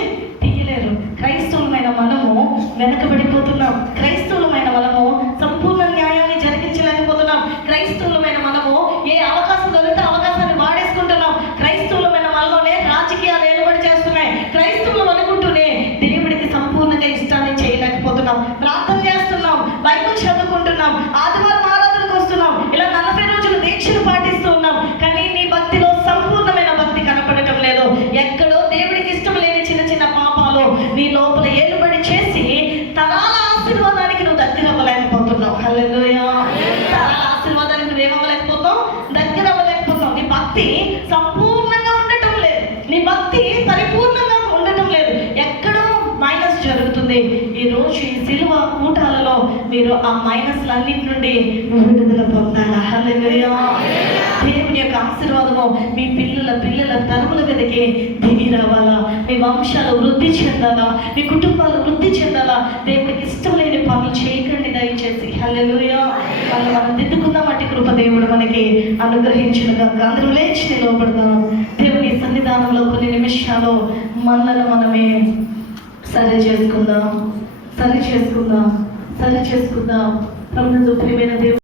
తీయలేరు. క్రైస్తవులమైన మనము వెనకబడిపోతున్నాం. క్రైస్తవులమైన మనము సంపూర్ణ న్యాయాన్ని జరిగించలేకపోతున్నాం. క్రైస్తవులమైన మనము ఏ అవకాశం దొరికితే అవకాశాన్ని వాడేసుకుంటున్నాం. క్రైస్తవులమైన మనలోనే రాజకీయాలు ఏర్పాటు చేస్తున్నాయి. క్రైస్తవులు అనుకుంటూనే దేవుడికి సంపూర్ణంగా ఇష్టాన్ని చేయలేకపోతున్నాం. ప్రార్థన చేస్తున్నాం, బైబిల్ చదువుకుంటున్నాం, ఆదివారం ఆరాధనకు వస్తున్నాం, ఇలా 40 రోజులు దీక్షలు పాటిస్తూ ఉన్నాం. కానీ నీ భక్తిలో సంపూర్ణమైన భక్తి కనపడటం లేదు. ఎక్కడో దేవుడికి ఇష్టం లేని చిన్న చిన్న పాపాలు నీ లోపల ఏలుబడి చేసి తరాల ఆశీర్వాదానికి నువ్వు దగ్గర అవ్వలేకపోతున్నావు. హల్లెలూయా. తరాల ఆశీర్వాదానికి నువ్వు ఏమవ్వలేకపోతావు? దగ్గర అవ్వలేకపోతావు. నీ భక్తి సంపూర్ణంగా ఉండటం లేదు. నీ భక్తి పరిపూర్ణంగా ఉండటం లేదు. ఎక్కడో మైనస్ జరుగుతుంది. ఈరోజు ఈ సిలువ కూటాలలో మీరు ఆ మైనస్లన్నింటి నుండి విడుదల పొందాలా? హల్లెలూయా. దేవుని యొక్క ఆశీర్వాదము మీ పిల్లల తరముల మీదకి దిగి రావాలా? మీ వంశాలు వృద్ధి చెందాలా? మీ కుటుంబాలు వృద్ధి చెందాలా? దేవుడికి ఇష్టం లేని పనులు చేయకండి దయచేసి. హల్లెలూయా. మనం దిద్దుకుందాం. అట్టి కృప దేవుడు మనకి అనుగ్రహించునుగా. అందరూ లేచి నిలబడదాం. దేవుని సన్నిధానంలో కొన్ని నిమిషాలు మనమే సరి చేసుకుందాం. ప్రభునందు ప్రియమైన దేవుడు